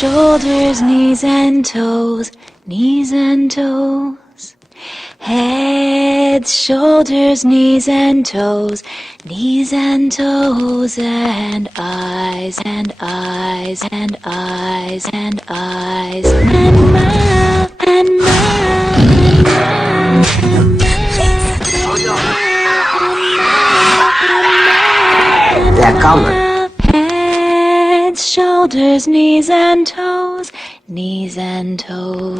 shoulders, knees and toes, knees and toes. Head, shoulders, knees and toes, knees and toes, and eyes, and eyes, and eyes, and eyes, and mouth, and mouth, and mouth, and mouth. They're coming. Head, shoulders, knees and toes, knees and toes.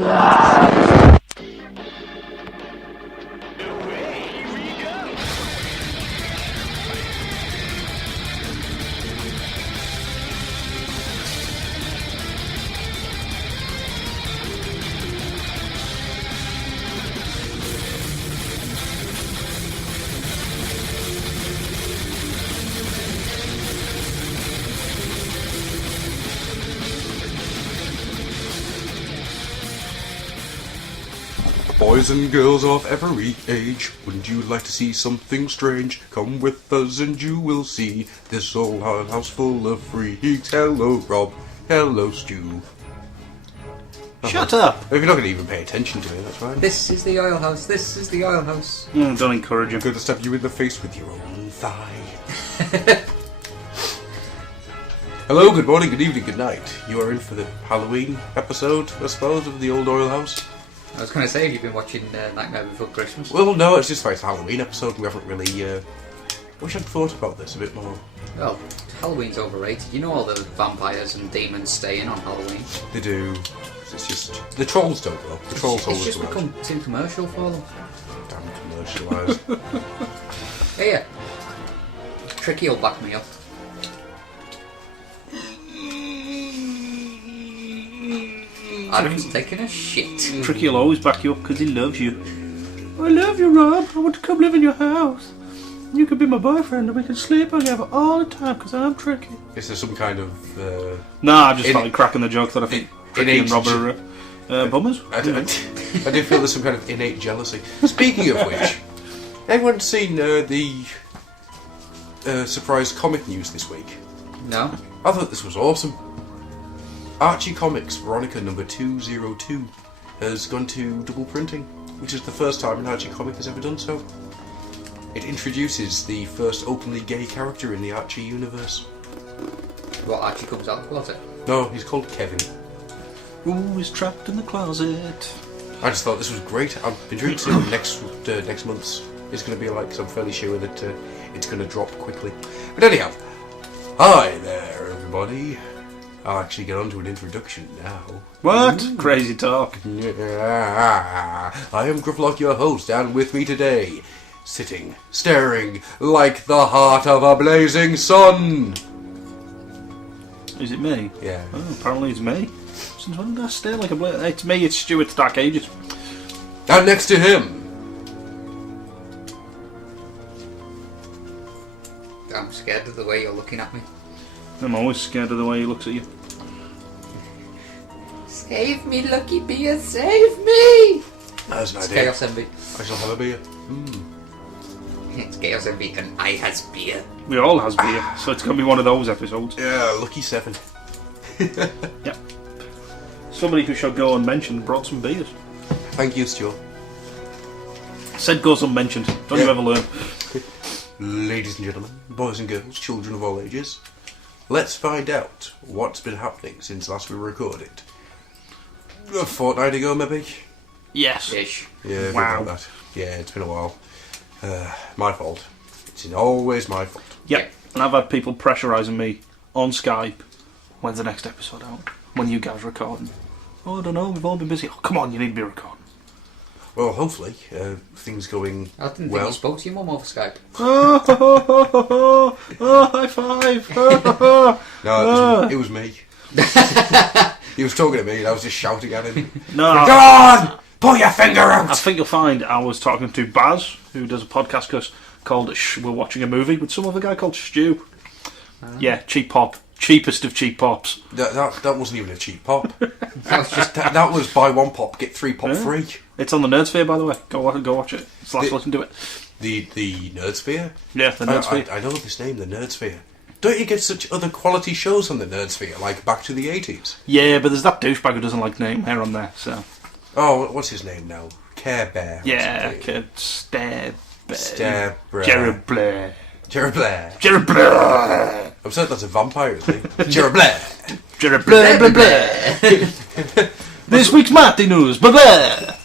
Boys and girls of every age, wouldn't you like to see something strange? Come with us and you will see this old house full of freaks. Hello, Rob. Hello, Stu. Shut up! If you're not going to even pay attention to it, that's fine. This is the oil house. This is the oil house. Don't encourage him. I'm going to stab you in the face with your own thigh. Hello, good morning, good evening, good night. You are in for the Halloween episode, I suppose, of the old oil house. I was going to say, have you been watching Nightmare Before Christmas? Well, no, it's just like it's a Halloween episode. We haven't really. I wish I'd thought about this a bit more. Well, Halloween's overrated. You know all the vampires and demons stay in on Halloween. They do. It's just the trolls don't though. The trolls It's always just go out. become too commercial for them. Damn commercialised. Here, Tricky will back me up. Adam's taking a shit. Tricky will always back you up because he loves you. I love you, Rob. I want to come live in your house. You could be my boyfriend and we can sleep together all the time because I'm Tricky. Is there some kind of? Nah, I just started cracking the joke that I think Tricky and Rob are bummers. I do feel there's some kind of innate jealousy. Speaking of which, everyone seen the surprise comic news this week? No? I thought this was awesome. Archie Comics Veronica number 202 has gone to double printing, which is the first time an Archie comic has ever done so. It introduces the first openly gay character in the Archie universe. What, Archie comes out of the closet? No, he's called Kevin. Ooh, he's trapped in the closet. I just thought this was great. I've been drinking to next month's is going to be like, because I'm fairly sure that it's going to drop quickly. But anyhow, hi there everybody. I'll actually get on to an introduction now. What? Crazy talk. Yeah. I am Grufflock, your host, and with me today, sitting, staring like the heart of a blazing sun. Is it me? Yeah. Oh, apparently it's me. Since when did I stare like a blaze? It's me, it's Stuart Dark Ages. And next to him, I'm scared of the way you're looking at me. I'm always scared of the way he looks at you. Save me, Lucky Beer, save me! there's an It's idea. Chaos Envy. I shall have a beer. It's Chaos Envy and I has beer. We all has beer, so it's going to be one of those episodes. Yeah, lucky 7. Yep. Somebody who shall go unmentioned brought some beers. Thank you, Stuart. Said goes unmentioned. Don't you ever learn. Ladies and gentlemen, boys and girls, children of all ages, let's find out what's been happening since last we recorded. A fortnight ago, maybe? Yes. Ish. Yeah, Wow. about that. Yeah, it's been a while. My fault. It's always my fault. Yep. And I've had people pressurising me on Skype. When's the next episode out? When you guys recording? Oh, I don't know. We've all been busy. Oh, come on, you need to be recording. Well, hopefully, things going I didn't think well. you spoke to your mum over Skype. Oh, high five. No, it was me. He was talking to me and I was just shouting at him. No. Go on! Pull your finger out! I think you'll find I was talking to Baz, who does a podcast called We're Watching a Movie, with some other guy called Stu. Yeah, cheap pop. Cheapest of cheap pops. That wasn't even a cheap pop. that was buy one pop, get 3 pop free. It's on the Nerdsphere, by the way. Go watch it. Slash listen to it. The Nerdsphere? Yeah, the Nerdsphere. I know this name, the Nerdsphere. Don't you get such other quality shows on the Nerdsphere, like Back to the 80s? Yeah, but there's that douchebag who doesn't like name hair on there, so... Oh, what's his name now? Care Bear. Yeah, Stare... Stare Jared Blair. Jared Blair. Jared Blair! I'm certain that's a vampire, isn't he? Jared Blair. Jared Blair, Blair, Blair. This week's Marty News, Blair, Blair.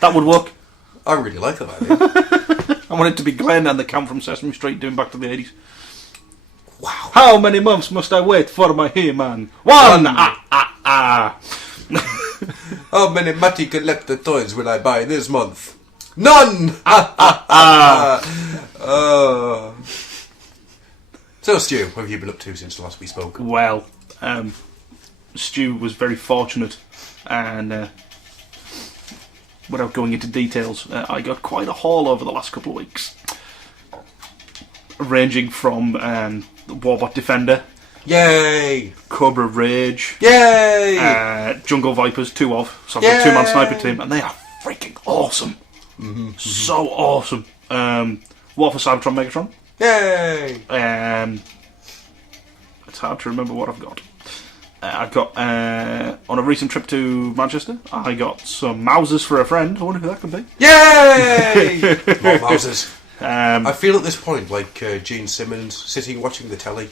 That would work. I really like that idea. I want it to be Glenn and the Count from Sesame Street doing Back to the 80s. Wow. How many months must I wait for my He-Man? One! How many Matty collector toys will I buy this month? None! Oh. So, Stu, what have you been up to since last we spoke? Well, Stu was very fortunate, and without going into details, I got quite a haul over the last couple of weeks, ranging from Warbot Defender, Yay! Cobra Rage, Yay! Jungle Vipers, 2 of, so I've got a 2-man sniper team, and they are freaking awesome. So awesome. War for Cybertron Megatron. Yay! It's hard to remember what I've got. I got, on a recent trip to Manchester, I got some Mausers for a friend. I wonder who that could be. Yay! More Mausers. I feel at this point like Gene Simmons sitting watching the telly.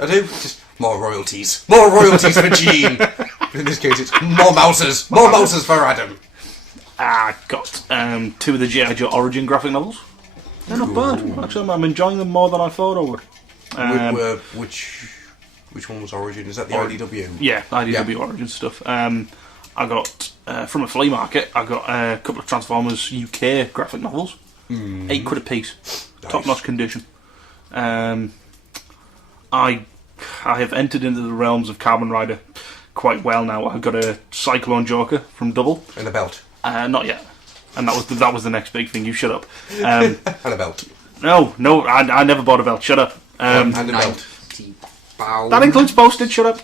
I do, just more royalties. More royalties for Gene. But in this case, it's more Mausers. More Mausers for Adam. I got 2 of the G.I. Joe Origin graphic novels. They're not bad. Actually, I'm enjoying them more than I thought I would. Which one was Origin? Is that the IDW? Yeah, IDW Origin stuff. I got, from a flea market, I got a couple of Transformers UK graphic novels. £8 a piece. Nice. Top-notch condition. I have entered into the realms of Kamen Rider quite well now. I've got a Cyclone Joker from Double. And a belt. Not yet. And that was the next big thing. You shut up. And a belt. No, I never bought a belt. Shut up. And a belt. That includes postage. Shut up.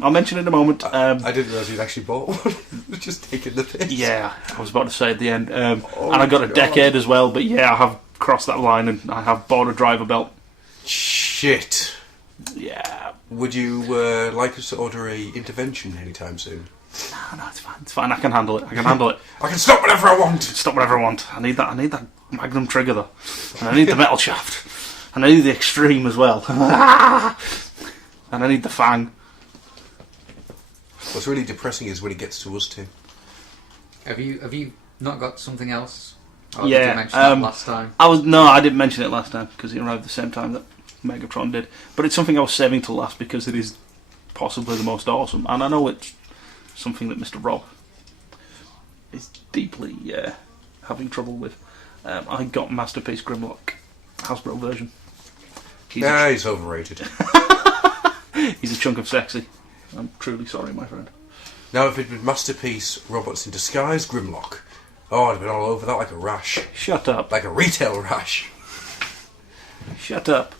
I'll mention it in a moment. I didn't realise you'd actually bought one. Just taking the piss. Yeah, I was about to say at the end. And I got a Decade as well, but yeah, I have crossed that line and I have bought a driver belt. Shit. Yeah. Would you like us to order a intervention anytime soon? No, it's fine. It's fine. I can handle it. I can stop whatever I want. Stop whatever I want. I need that Magnum trigger though. And I need the metal shaft. And I need the Extreme as well. And I need the Fang. What's really depressing is when it gets to us too. Have you not got something else? Or Yeah, did you mention that last time? I didn't mention it last time because it arrived the same time that Megatron did. But it's something I was saving till last because it is possibly the most awesome, and I know it's something that Mr. Rob is deeply having trouble with. I got Masterpiece Grimlock Hasbro version. He's overrated. He's a chunk of sexy. I'm truly sorry, my friend. Now, if it'd been Masterpiece Robots in Disguise Grimlock, I'd have been all over that like a rash. Shut up. Like a retail rash. Shut up.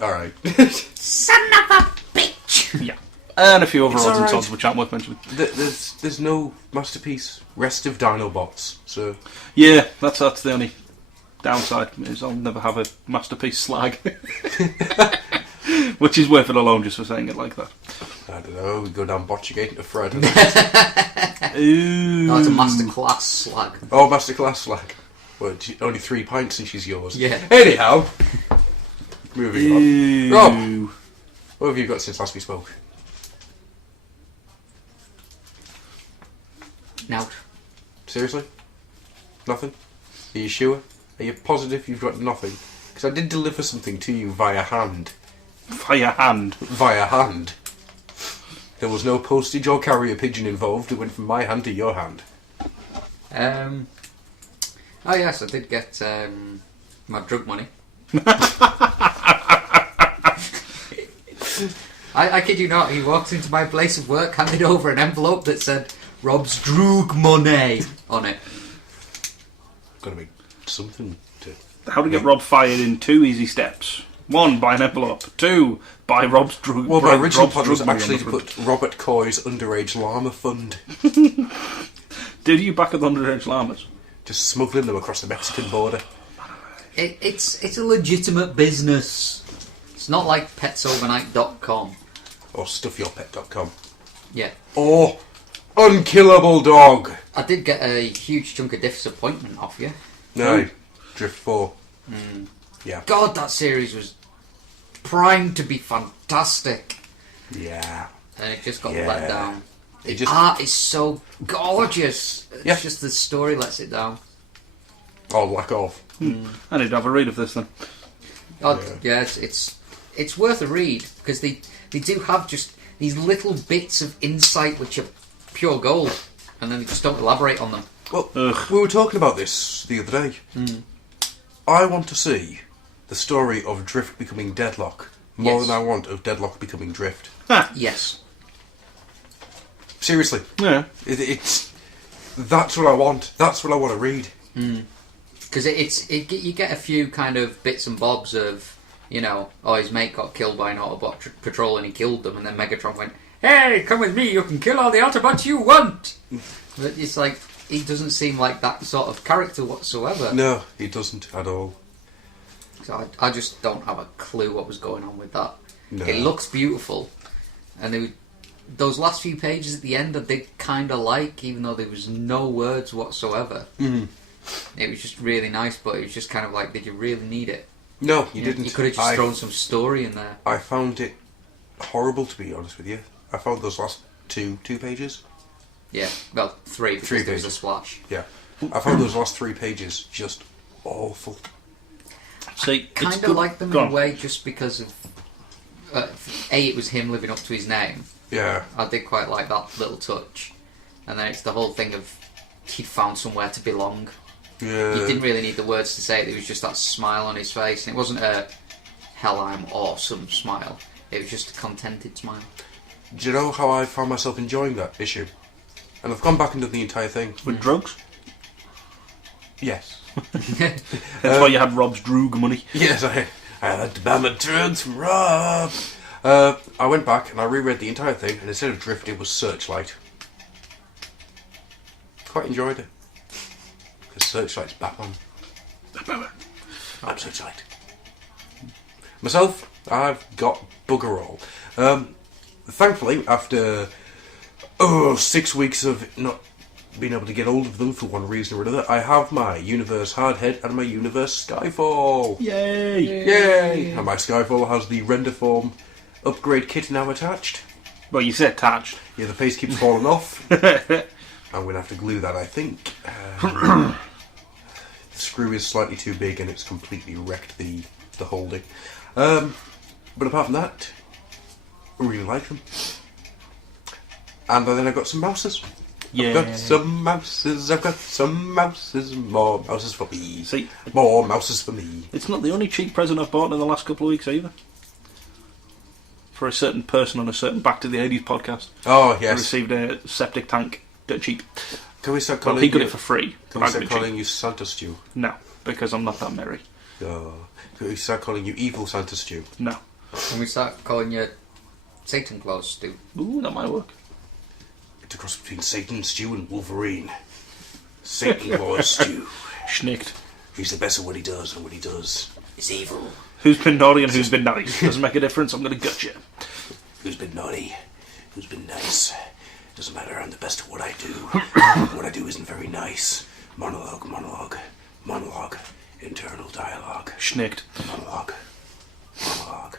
Alright. Son of a bitch! Yeah. And a few other It's odds and alright. sods which aren't worth mentioning. There's no Masterpiece Rest of Dinobots, so... Yeah, that's the only downside, is I'll never have a Masterpiece slag. Which is worth it alone just for saying it like that. I don't know, we go down Botchagate into Fred. Ooh. No, it's a masterclass slag. Oh, Masterclass slag. Well, only 3 pints and she's yours. Yeah. Anyhow, moving on. Ooh. Rob, what have you got since last we spoke? Now, Seriously? Nothing? Are you sure? Are you positive you've got nothing? Because I did deliver something to you via hand. Via hand. Via hand. There was no postage or carrier pigeon involved. It went from my hand to your hand. oh yes, I did get my drug money. I kid you not, he walked into my place of work, handed over an envelope that said Rob's drug money on it. Gotta be something to... How to get Rob fired in 2 easy steps. 1, buy an envelope. 2, buy Rob's drug. Well, my original Rob's plan was drug money actually on to the front. put Robert Coy's Underage Llama Fund. Did you back up the underage llamas? Just smuggling them across the Mexican border. It's a legitimate business. It's not like petsovernight.com. Or stuffyourpet.com. Yeah. Or Unkillable Dog. I did get a huge chunk of disappointment off you. No, Drift 4. Yeah. God, that series was primed to be fantastic. Yeah. And it just got Yeah. let down. It The just- art is so gorgeous. It's Yeah. just the story lets it down. Oh, lack of. I need to have a read of this then. Oh, yeah, it's worth a read because they do have just these little bits of insight which are pure gold, and then they just don't elaborate on them. Well, Ugh. we were talking about this the other day. I want to see the story of Drift becoming Deadlock more Yes. than I want of Deadlock becoming Drift. Yes. Seriously, Yeah. it's that's what I want. That's what I want to read. Because you get a few kind of bits and bobs of, you know, oh, his mate got killed by an Autobot patrol and he killed them, and then Megatron went, hey, come with me, you can kill all the Autobots you want. But it's like, he doesn't seem like that sort of character whatsoever. No, he doesn't at all. So I just don't have a clue what was going on with that. No. It looks beautiful, and those last few pages at the end I did kind of like, even though there was no words whatsoever. It was just really nice, but it was just kind of like, did you really need it? No, you didn't. You could have just thrown some story in there. I found it horrible, to be honest with you. I found those last two pages. Yeah, well, three, because Three there was a pages. splash. Yeah, I found those last 3 pages just awful. See, it's Kind of good. like them Go in a on. way just because of... it was him living up to his name. Yeah, I did quite like that little touch. And then it's the whole thing of he found somewhere to belong. yeah. He didn't really need the words to say it. There was just that smile on his face, and it wasn't a "hell, I'm awesome" smile. It was just a contented smile. Do you know how I found myself enjoying that issue? And I've gone back into the entire thing. With drugs? Yes. That's why you had Rob's Droog money. Yes, I had to buy my drugs from Rob. I went back and I reread the entire thing, and instead of Drift, it was Searchlight. Quite enjoyed it. Because Searchlight's Batman. I'm Searchlight. Myself, I've got bugger all. Thankfully, after 6 weeks of not being able to get hold of them for one reason or another, I have my Universe Hardhead and my Universe Skyfall. Yay! Yay! And my Skyfall has the render form upgrade kit now attached. Well, you said attached. Yeah, the face keeps falling off. I'm going to have to glue that, I think. The screw is slightly too big and it's completely wrecked the holding. But apart from that, I really like them. And then I got some mouses. Yeah. I've got some mouses, I've got some mouses, more mouses for me. See, More mouses for me. it's not the only cheap present I've bought in the last couple of weeks either. For a certain person on a certain Back to the 80s podcast, Oh, I yes. received a septic tank dirt cheap. Can we start Well, calling he got you... it for free. Can but we I got start it calling cheap. you Santa Stew? No, because I'm not that merry. Oh. Can we start calling you Evil Santa Stew? No. Can we start calling you Satan Claus, Stu? Ooh, that might work. It's a cross between Satan Stew and Wolverine. Satan Claus Stew. Schnicked. He's the best at what he does, and what he does is evil. Who's been naughty and who's been nice? Doesn't make a difference, I'm going to gut you. Who's been naughty? Who's been nice? Doesn't matter, I'm the best at what I do. What I do isn't very nice. Monologue, monologue, monologue. Internal dialogue. Schnicked. Monologue. Monologue.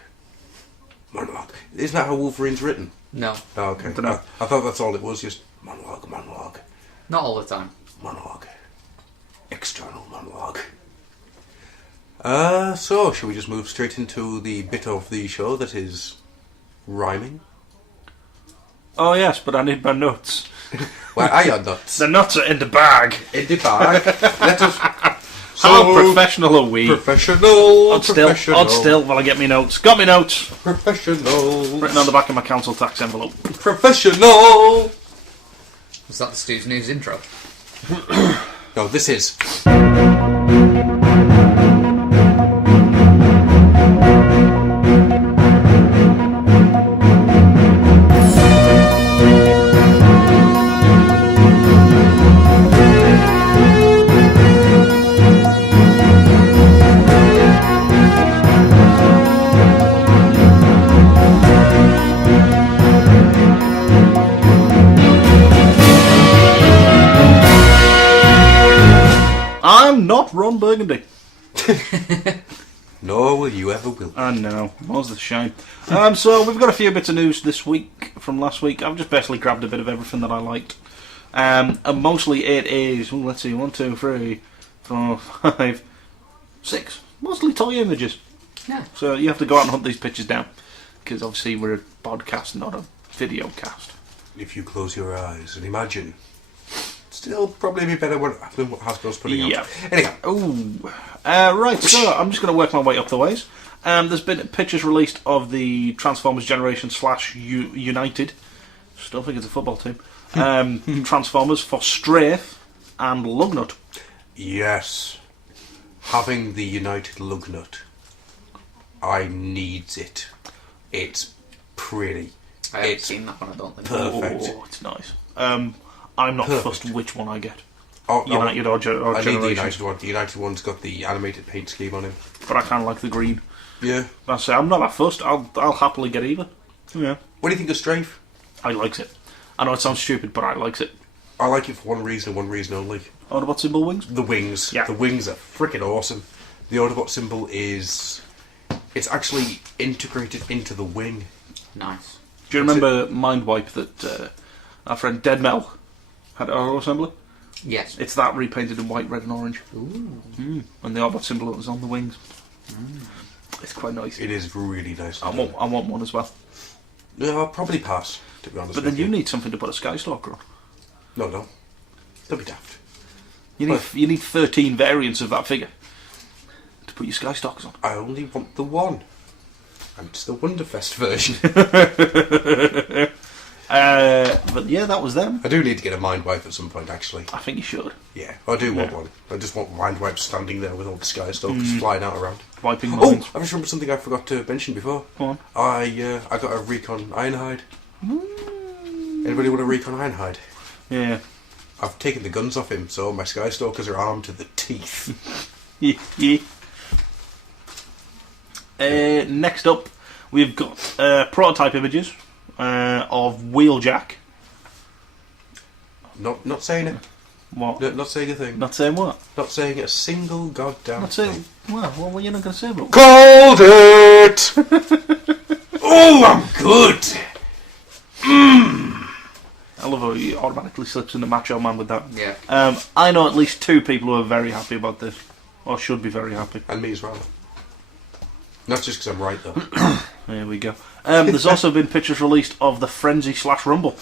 Monologue. Isn't that how Wolverine's written? No, Oh, okay. Dunno. I thought that's all it was, just monologue, monologue, not all the time. monologue. External monologue. So, shall we just move straight into the bit of the show that is rhyming? Oh yes, but I need my nuts. Where are your nuts? The nuts are in the bag. In the bag. Let us... How professional are we? Professional. Odd still, while I get me notes. Got me notes. Professional. Written on the back of my council tax envelope. Professional. Was that the Stu's News intro? No, this is... wasn't burgundy. Nor will you ever will. I know, was the shame. So we've got a few bits of news this week from last week. I've just basically grabbed a bit of everything that I liked. And mostly it is, let's see, 1, 2, 3, 4, 5, 6. Mostly toy images. Yeah. So you have to go out and hunt these pictures down. Because obviously we're a podcast, not a video cast. If you close your eyes and imagine, still probably be better than what Hasbro's putting Yeah. out. Anyhow, Ooh. Right, so I'm just going to work my way up the ways. There's been pictures released of the Transformers Generation / United. Still think it's a football team. Transformers for Strafe and Lugnut. yes, having the United Lugnut, I needs it. It's pretty. I haven't It's seen that one, I don't think. perfect. Oh, it's nice. I'm not Perfect. fussed which one I get. Oh, United or I need the Generation. United one. The United one's got the animated paint scheme on him. But I kind of like the green. Yeah. I say I'm not that fussed. I'll happily get either. Yeah, What do you think of Strafe? I likes it. I know it sounds stupid, but I likes it. I like it for one reason and one reason only. Autobot symbol wings. The wings. Yeah. The wings are freaking awesome. The Autobot symbol is... It's actually integrated into the wing. Nice. Do you remember Mindwipe that our friend Dead Mel had auto assembly? Yes. It's that repainted in white, red, and orange. Ooh. And the Autobot symbol was on the wings. It's quite nice. It is really nice. I want one as well. No, I'll probably pass, to be honest But with then you need something to put a Skystalker on. No. Don't be daft. You need 13 variants of that figure to put your Skystalkers on. I only want the one. And it's the Wonderfest version. But yeah, that was them. I do need to get a Mindwipe at some point, actually. I think you should. Yeah, I do want Yeah. one. I just want Mindwipe standing there with all the Skystalkers flying out around. Wiping Oh, minds. I just remembered something I forgot to mention before. Go on. I got a Recon Ironhide. Anybody want a Recon Ironhide? Yeah. I've taken the guns off him, so my Skystalkers are armed to the teeth. Next up, we've got prototype images of Wheeljack. Not saying it. What? Not saying a thing. Not saying what? Not saying a single goddamn Not thing. saying. Well, what were you not going to say about? Called it! Oh, I'm good! I love how he automatically slips into Macho Man with that. Yeah. I know at least 2 people who are very happy about this, or should be very happy. And me as well. Not just because I'm right, though. There we go. There's also been pictures released of the Frenzy / Rumble.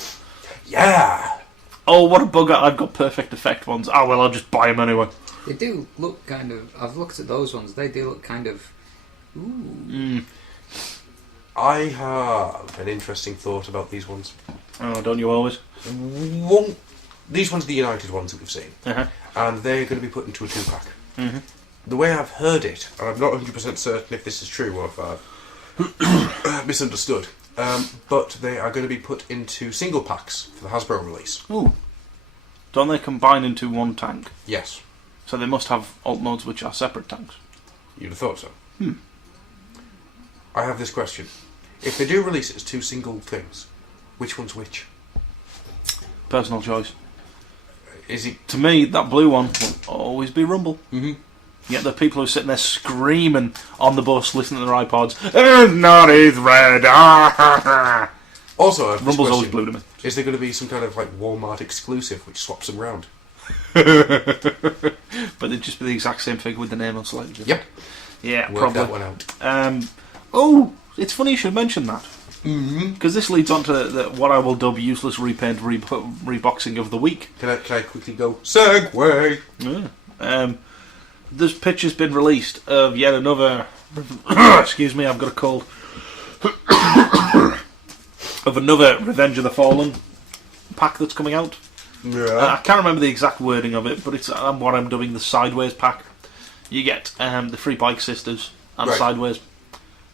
Yeah! Oh, what a bugger! I've got Perfect Effect ones. Oh well, I'll just buy them anyway. They do look kind of... I've looked at those ones. They do look kind of... Ooh. I have an interesting thought about these ones. Oh, don't you always? These ones are the United ones that we've seen. Uh-huh. And they're going to be put into a 2-pack. Mm-hmm. The way I've heard it, and I'm not 100% certain if this is true or if I've misunderstood, but they are going to be put into single packs for the Hasbro release. Ooh. Don't they combine into one tank? Yes, So they must have alt modes which are separate tanks. you'd have thought so. I have this question. If they do release it as 2 single things, which one's which? Personal choice. Is it... To me, that blue one will always be Rumble. Mm-hmm. Yet the people who are sitting there screaming on the bus, listening to their iPods, "It's not his red!" Also, I have this Rumble's always question. blue to me. Is there going to be some kind of like Walmart exclusive which swaps them round? But they'd just be the exact same figure with the name on slightly different. Yep. Yeah, Work that probably. one out. Oh, it's funny you should mention that. Mm-hmm. Because this leads on to what I will dub useless repaint reboxing of the week. Can I quickly go? Segway! Yeah. There's pictures been released of yet another... excuse me, I've got a cold. of another Revenge of the Fallen pack that's coming out. Yeah. I can't remember the exact wording of it, but it's what I'm dubbing the Sideways pack. You get the Free Bike Sisters and Right. Sideways.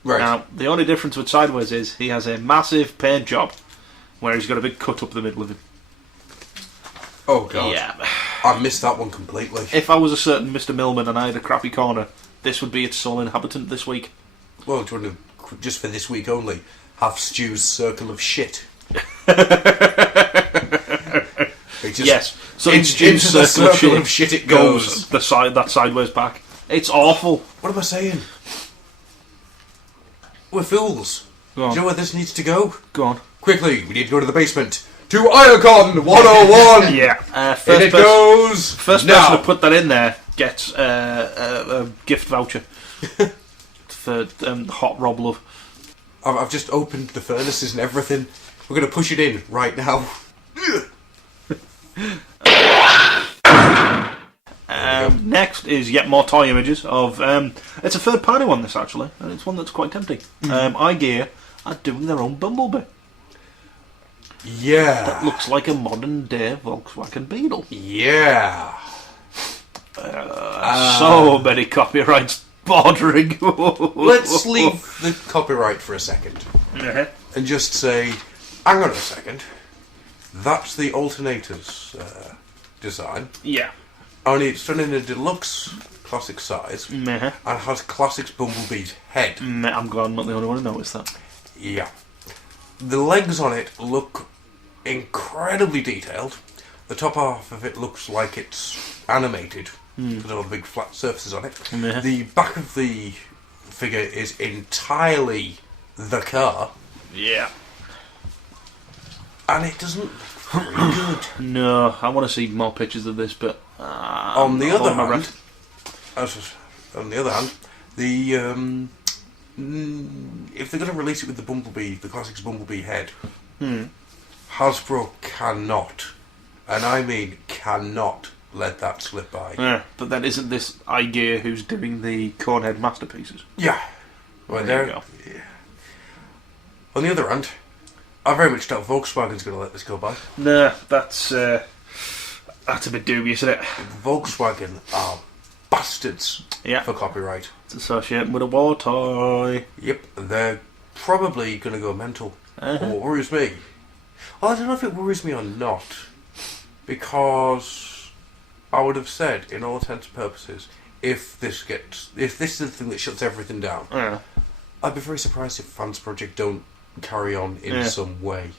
Right. Now, the only difference with Sideways is he has a massive paint job where he's got a big cut up the middle of him. Oh god. Yeah. I've missed that one completely. If I was a certain Mr. Millman and I had a crappy corner, this would be its sole inhabitant this week. Well, do you want to, just for this week only, have Stu's circle of shit? just Yes. So into introduce the circle of shit it goes. the side that sideways back. It's awful. What am I saying? We're fools. Go on. Do you know where this needs to go? Go on. Quickly, we need to go to the basement. To Iacon 101! Yeah. In First it person, goes! first now. person to put that in there gets a gift voucher for hot Rob Love. I've just opened the furnaces and everything. We're going to push it in right now. Next is yet more toy images of. It's a third party one, this actually, and it's one that's quite tempting. iGear are doing their own Bumblebee. Yeah. That looks like a modern day Volkswagen Beetle. Yeah. So many copyrights bordering. Let's leave the copyright for a second Uh-huh. and just say, hang on a second. That's the alternator's design. Yeah. Only it's done in a deluxe classic size Uh-huh. and has classics Bumblebee's head. I'm glad I'm not the only one who noticed that. Yeah. The legs on it look incredibly detailed. The top half of it looks like it's animated. With all the big flat surfaces on it. Yeah. The back of the figure is entirely the car. Yeah. And it doesn't look very good. No, I want to see more pictures of this, but On the I'm other holding my hand, breath. the if they're going to release it with the Bumblebee, the classics Bumblebee head, Hasbro cannot, and I mean cannot, let that slip by. Yeah, but then isn't this iGear who's doing the Conehead masterpieces? Yeah. Well, There you go. yeah. On the other hand, I very much doubt Volkswagen's going to let this go by. Nah, that's a bit dubious, isn't it? Volkswagen are bastards Yeah, for copyright. it's associated with a war toy. Yep, they're probably going to go mental. Uh-huh. What worries me? Well, I don't know if it worries me or not, because I would have said, in all intents and purposes, if this is the thing that shuts everything down, Yeah. I'd be very surprised if Fans Project don't carry on in Yeah. some way.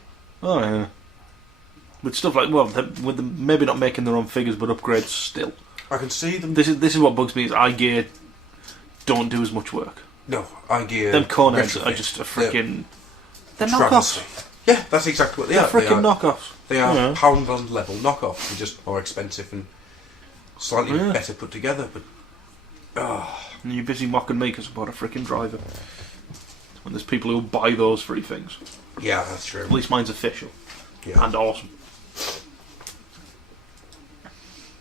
Oh yeah. With stuff like with them maybe not making their own figures, but upgrades still. I can see them. This is what bugs me is iGear don't do as much work. No, iGear. Them Coneheads retrofit. are just a freaking. They're Travesty. knockoffs. Yeah, that's exactly what they They're are. freaking knockoffs. They are Yeah. pound on level knockoffs. They're just more expensive and slightly Yeah. better put together. But And you're busy mocking me because I bought a freaking driver. When there's people who buy those free things. yeah, that's true. At least mine's official Yeah. and awesome.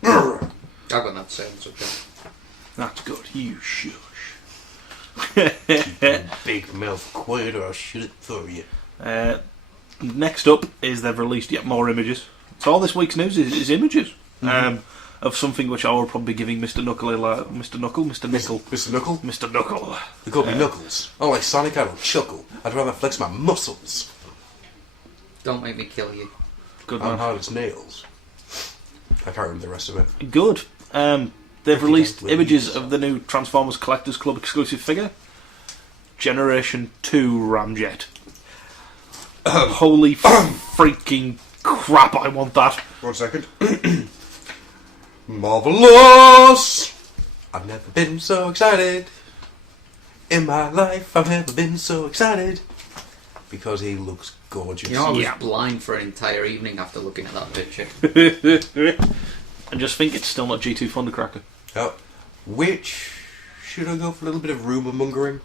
I've got that same subject. That's good. You shush. Big mouth quiet or I'll shoot it for you. Next up is they've released yet more images. So all this week's news is images of something which I will probably be giving Mr. Knuckle, Mr. Nickel. Mr. Knuckle? Mr. Knuckle. They call me Knuckles. Oh, like Sonic, I don't chuckle. I'd rather flex my muscles. Don't make me kill you. Good I'm man. hard as nails. I can't remember the rest of it. Good. They've think released I will images use of the new Transformers Collectors Club exclusive figure, Generation 2 Ramjet. Holy freaking crap! I want that. 1 second. Marvelous! I've never been so excited. In my life, I've never been so excited. Because he looks gorgeous. You know, I was Yeah. blind for an entire evening after looking at that picture. I just think it's still not G2 Thundercracker. Oh, which, should I go for a little bit of rumour mongering?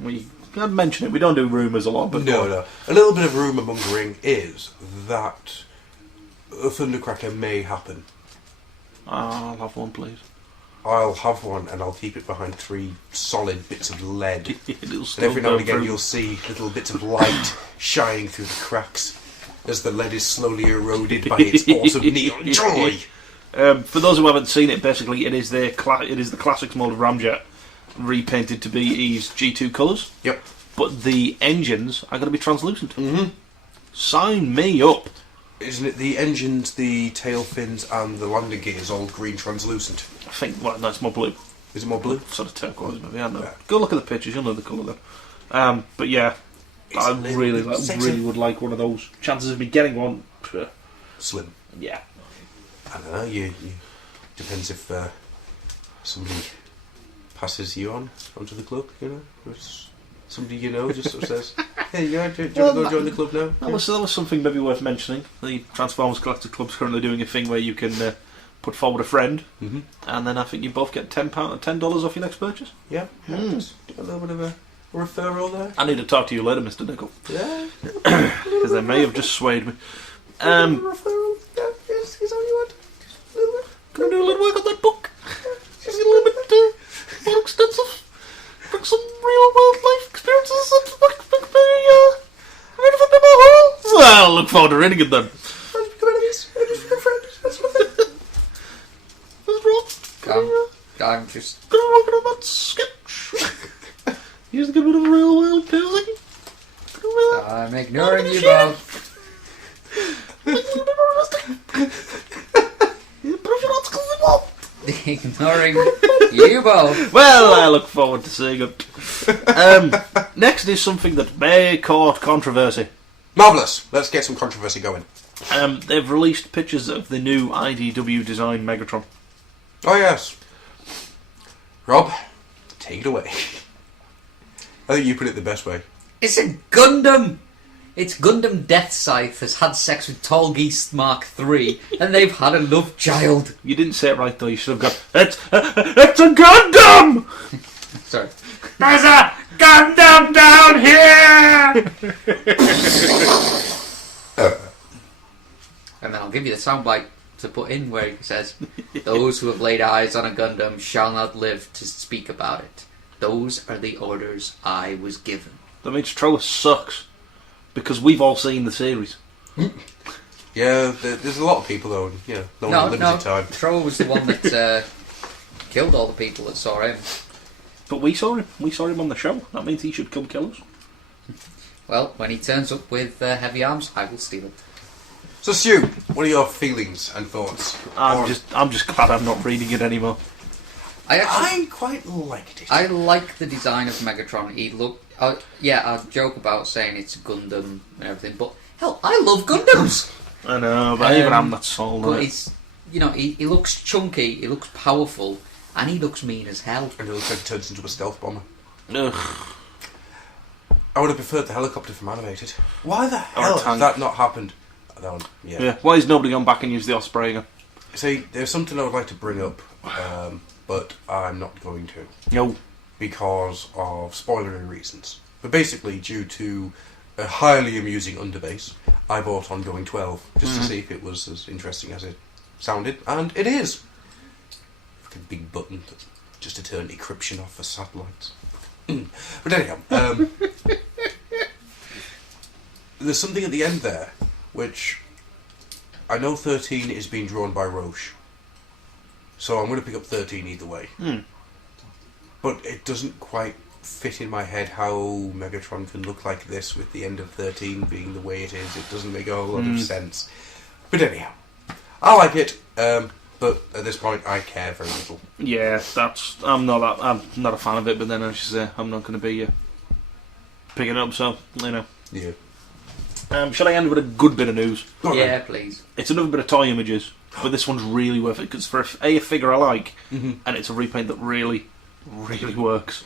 We I'd mention it. We don't do rumours a lot, but No. A little bit of rumour mongering is that a Thundercracker may happen. I'll have one, please. I'll have one and I'll keep it behind 3 solid bits of lead. It'll And still every now and burn again through. you'll see little bits of light shining through the cracks as the lead is slowly eroded by its awesome neon joy. For those who haven't seen it, basically it is the classics mold of Ramjet repainted to be Eve's G2 colours, Yep. but the engines are going to be translucent. Mm-hmm. Sign me up. Isn't it the engines, the tail fins and the landing gears all green translucent? I think, well, no, it's more blue. Is it more blue? Sort of turquoise, maybe. I don't know. Yeah. Go look at the pictures, you'll know the colour then. But yeah, It's I a little really bit sexy. would like one of those. Chances of me getting one, Slim. yeah. I don't know. You depends if somebody passes you onto the club. You know, or it's somebody you know just sort of says, "Hey, you want to go join the club now?" That was something maybe worth mentioning. The Transformers Collector Club's currently doing a thing where you can put forward a friend, and then I think you both get $10 off your next purchase. Yeah, just a little bit of a referral there. I need to talk to you later, Mr. Nickel, Yeah, because they may have just swayed me. referral. Yeah, is that what you want? Just a little bit. Can I do a little work on that book? Just a little bit more extensive. Bring some real world life experiences and ready for the hole. Well, look forward to reading it then. I'm just. Gonna work on that sketch. Here's a good bit of real world posing. I'm ignoring you both. Ignoring you both. Well, I look forward to seeing it. Next is something that may cause controversy. Marvellous. Let's get some controversy going. They've released pictures of the new IDW design Megatron. Oh, yes. Rob, take it away. I think you put it the best way. It's a Gundam! It's Gundam Death Scythe has had sex with Tall Geese Mark III, and they've had a love child. You didn't say it right though. You should have gone. It's a Gundam. Sorry. There's a Gundam down here! And then I'll give you the soundbite to put in where he says, "Those who have laid eyes on a Gundam shall not live to speak about it. Those are the orders I was given." That means Trollus sucks. Because we've all seen the series. Yeah, there's a lot of people though, yeah, no limited time. Troll was the one that killed all the people that saw him. But we saw him. We saw him on the show. That means he should come kill us. Well, when he turns up with heavy arms, I will steal it. So, Stu, what are your feelings and thoughts? I'm just glad I'm not reading it anymore. I quite liked it. I like the design of Megatron. He looked... I joke about saying it's a Gundam and everything, but hell, I love Gundams! I know, but even I'm not sold on But it. it's... You know, he looks chunky, he looks powerful, and he looks mean as hell. And it looks like it turns into a stealth bomber. Ugh. I would have preferred the helicopter from Animated. Why the hell has that not happened? That one, Yeah. Why has nobody gone back and used the Osprey again? See, there's something I would like to bring up, but I'm not going to. No. Because of spoilery reasons. But basically, due to a highly amusing underbase, I bought Ongoing 12 just to see if it was as interesting as it sounded, and it is. Fucking big button just to turn encryption off for satellites. But anyhow, there's something at the end there, which I know 13 is being drawn by Roche, so I'm going to pick up 13 either way. But it doesn't quite fit in my head how Megatron can look like this with the end of 13 being the way it is. It doesn't make a whole lot of sense. But anyhow, I like it, but at this point I care very little. Yeah, I'm not a fan of it, but then as you say, I'm not going to be picking it up, so, you know. Yeah. Should I end with a good bit of news? Yeah, please. It's another bit of toy images, but this one's really worth it, because for a figure I like, and it's a repaint that really works.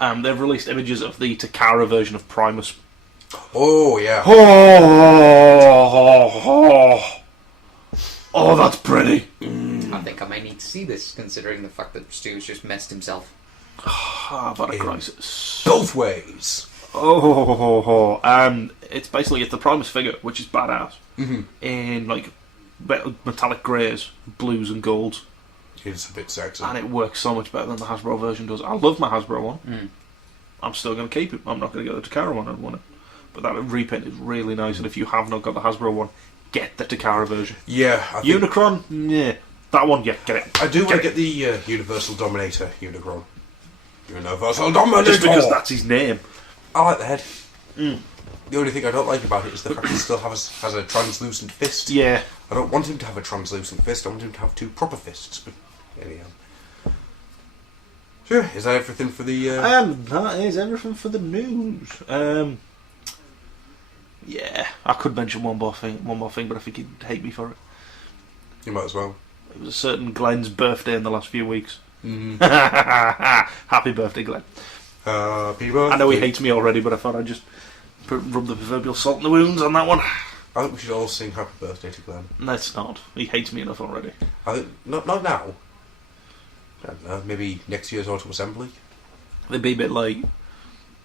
They've released images of the Takara version of Primus. Oh, yeah. Oh, that's pretty. I think I may need to see this, considering the fact that Stu's just messed himself. I've had a crisis. Both ways. It's basically the Primus figure, which is badass, in like metallic greys, blues and golds. It's a bit sexy. And it works so much better than the Hasbro version does. I love my Hasbro one. I'm still going to keep it. I'm not going to get the Takara one. I want it. But that repaint is really nice, and if you have not got the Hasbro one, get the Takara version. Yeah. Unicron? Yeah. That one, yeah, get it. I do want to get the Universal Dominator Unicron. Universal Dominator! Just because that's his name. I like the head. The only thing I don't like about it is the fact he still has a translucent fist. Yeah. I don't want him to have a translucent fist, I want him to have two proper fists. But anyhow. Sure, is that everything for the... That is everything for the news. Yeah, I could mention one more thing, but I think he'd hate me for it. You might as well. It was a certain Glenn's birthday in the last few weeks. Mm. Happy birthday, Glenn. Happy birthday. I know he hates me already, but I thought I'd just rub the proverbial salt in the wounds on that one. I think we should all sing happy birthday to Glenn. Let's not. He hates me enough already. I think, not now. I don't know, maybe next year's Autumn Assembly. They'd be a bit late.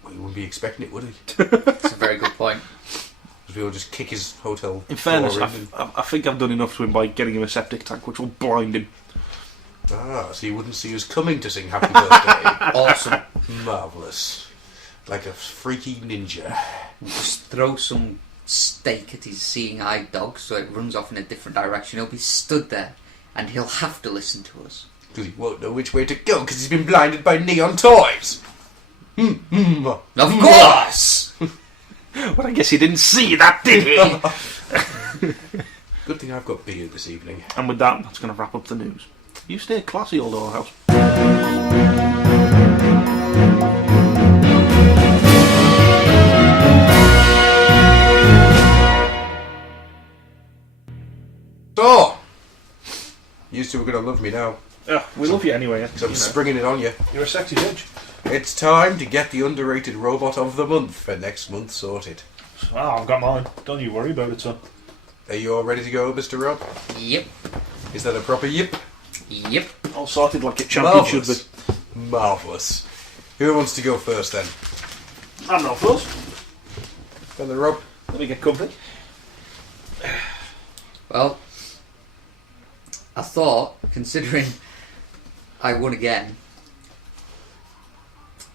Well, he wouldn't be expecting it, would he? That's a very good point. Because we'll just kick his hotel. In fairness, floor in I think I've done enough to him by getting him a septic tank, which will blind him. so you wouldn't see us coming to sing happy birthday. Awesome. Marvellous. Like a freaky ninja. Just throw some steak at his seeing-eyed dog so it runs off in a different direction. He'll be stood there and he'll have to listen to us. Because he won't know which way to go because he's been blinded by neon toys. Of course! Well, I guess he didn't see that, did he? Good thing I've got beer this evening. And with that, that's going to wrap up the news. You stay classy, old House. So, you two are going to love me now. Yeah, we love you anyway. Because I'm springing it on you. You're a sexy bitch. It's time to get the underrated robot of the month for next month sorted. Wow, I've got mine. Don't you worry about it, son. Are you all ready to go, Mr. Rob? Yep. Is that a proper yip? Yep. All sorted like a champion should be. Marvellous. Who wants to go first then? I'm not first. Then the Rob. Let me get comfy. Well, I thought, considering I won again,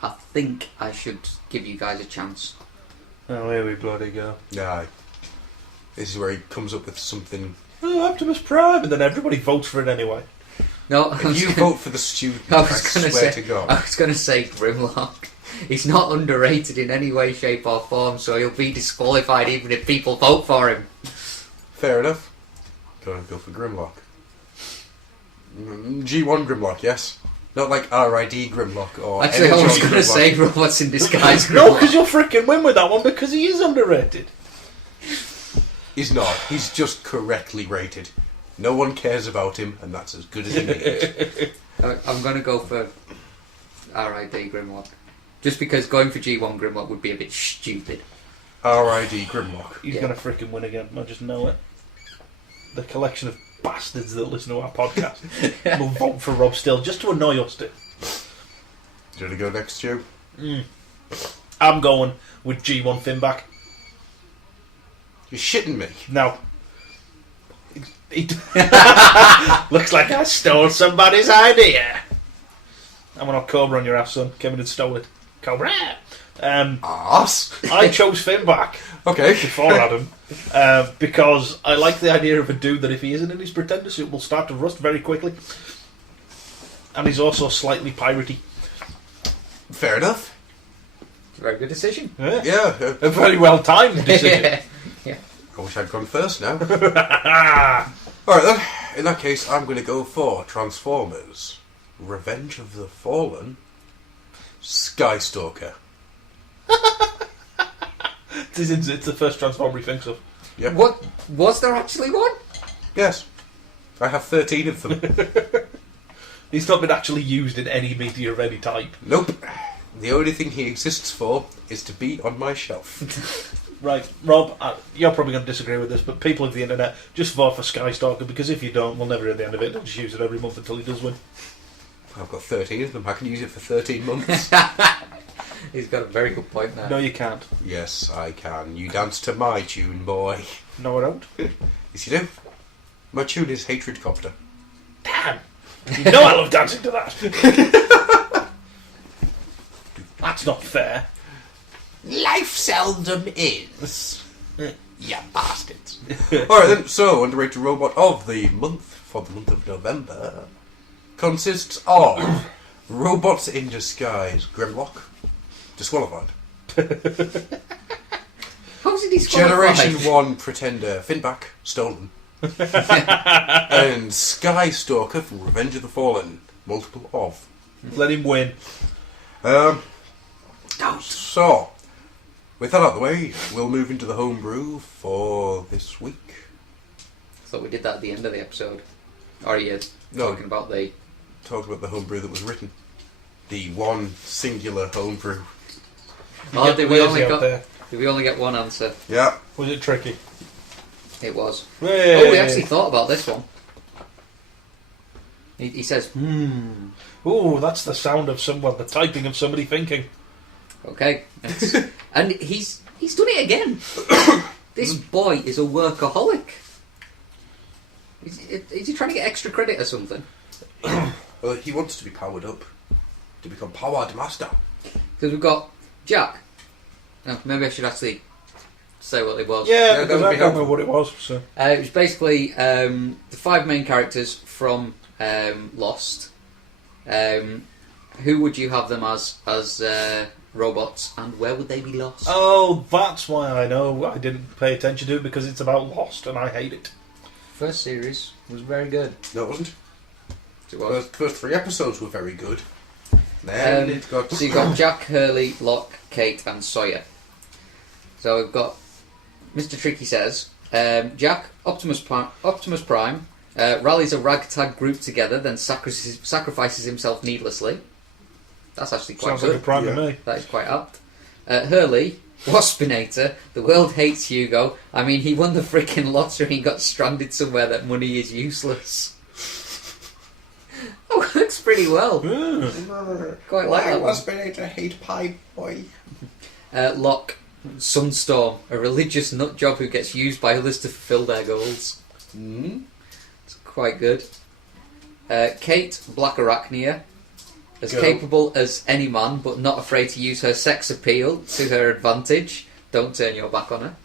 I think I should give you guys a chance. Oh, here we bloody go. Aye. This is where he comes up with something. Oh, Optimus Prime, and then everybody votes for it anyway. No, If you vote for the student, I I, was going swear to to God. I was going to say Grimlock. He's not underrated in any way, shape, or form, so he'll be disqualified even if people vote for him. Fair enough. Gonna go for Grimlock. G1 Grimlock, yes. Not like RID Grimlock or. Actually, I was NHG going to Grimlock. say Robots in Disguise. No, Grimlock. because you'll freaking win with that one because he is underrated. He's not. He's just correctly rated. No one cares about him, and that's as good as he needs. I'm going to go for RID Grimlock. Just because going for G1 Grimlock would be a bit stupid. RID Grimlock. He's Yeah. going to freaking win again. I just know it. The collection of bastards that listen to our podcast will vote for Rob Still just to annoy us, too. Do you want to go next, Stu? I'm going with G1 Finback. You're shitting me. Now, looks like I stole somebody's idea. I'm going to Cobra on your ass, son. Came in and stole it. Cobra! Arse. I chose Finback Okay. before Adam because I like the idea of a dude that if he isn't in his pretender suit will start to rust very quickly. And he's also slightly piratey. Fair enough. Very good decision. Yeah. Yeah. A very well timed decision. Yeah. I wish I'd gone first now. Alright then. In that case, I'm going to go for Transformers Revenge of the Fallen Skystalker. It's the first Transformer he thinks of. Yep. What? Was there actually one? Yes. I have 13 of them. He's not been actually used in any media of any type. Nope. The only thing he exists for is to be on my shelf. Right, Rob, you're probably going to disagree with this, but people of the internet, just vote for Skystalker, because if you don't, we'll never hear the end of it. I'll just use it every month until he does win. I've got 13 of them. I can use it for 13 months. He's got a very good point there. No, you can't. Yes, I can. You dance to my tune, boy. No, I don't. Yes, you do. My tune is Hatred Copter. Damn! You know I love dancing to that. That's not fair. Life seldom is. You bastards. Alright then, so underrated robot of the month for the month of November consists of Robots in Disguise Grimlock, disqualified. How's it disqualified? Generation 1 Pretender Finback, stolen. And Skystalker from Revenge of the Fallen, multiple of. Let him win. So, with that out of the way, we'll move into the homebrew for this week. Thought we did that at the end of the episode. Or are you No. talking about the... Talk about the homebrew that was written. The one singular homebrew. Oh, Get did the we lazy out there. only get one answer? Yeah. Was it tricky? It was. Hey. Oh, we actually thought about this one. He says, Oh, that's the sound of someone, the typing of somebody thinking. okay. And he's done it again. This boy is a workaholic. Is he trying to get extra credit or something? Well, he wants to be powered up. To become powered master. Because we've got Jack. No, maybe I should actually say what it was. Yeah, that because would I be don't know helpful. what it was. So It was basically the 5 main characters from Lost. Who would you have them as robots, and where would they be lost? oh, that's why I know I didn't pay attention to it, because it's about Lost, and I hate it. First series was very good. No, it wasn't. It was. First 3 episodes were very good. Then it got... So you've got Jack, Hurley, Locke, Kate, and Sawyer. So we've got Mr. Tricky says, Jack, Optimus Prime, rallies a ragtag group together, then sacrifices himself needlessly. That's actually quite Sounds good. like a prime to Yeah. me. That is quite apt. Hurley, Waspinator, the world hates Hugo. I mean, he won the freaking lottery and got stranded somewhere that money is useless. That works pretty well. Quite like that one. Waspinator hate pie boy? Locke, Sunstorm, a religious nutjob who gets used by others to fulfill their goals. It's quite good. Kate, Black Arachnia, as Go. capable as any man, but not afraid to use her sex appeal to her advantage. Don't turn your back on her.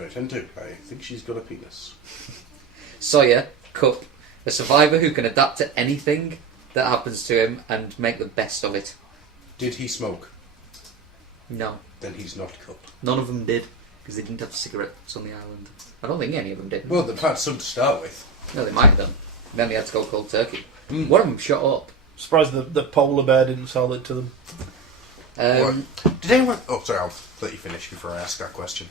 I tend to. I think she's got a penis. Sawyer, Cup, a survivor who can adapt to anything that happens to him and make the best of it. Did he smoke? No, Then he's not Cup. none of them did, because they didn't have cigarettes on the island. I don't think any of them did. Well, they've had some to start with. No, they might have done. Then they had to go cold turkey. One of them shut up. Surprised the polar bear didn't sell it to them. Did anyone... Oh, sorry, I'll let you finish before I ask that question.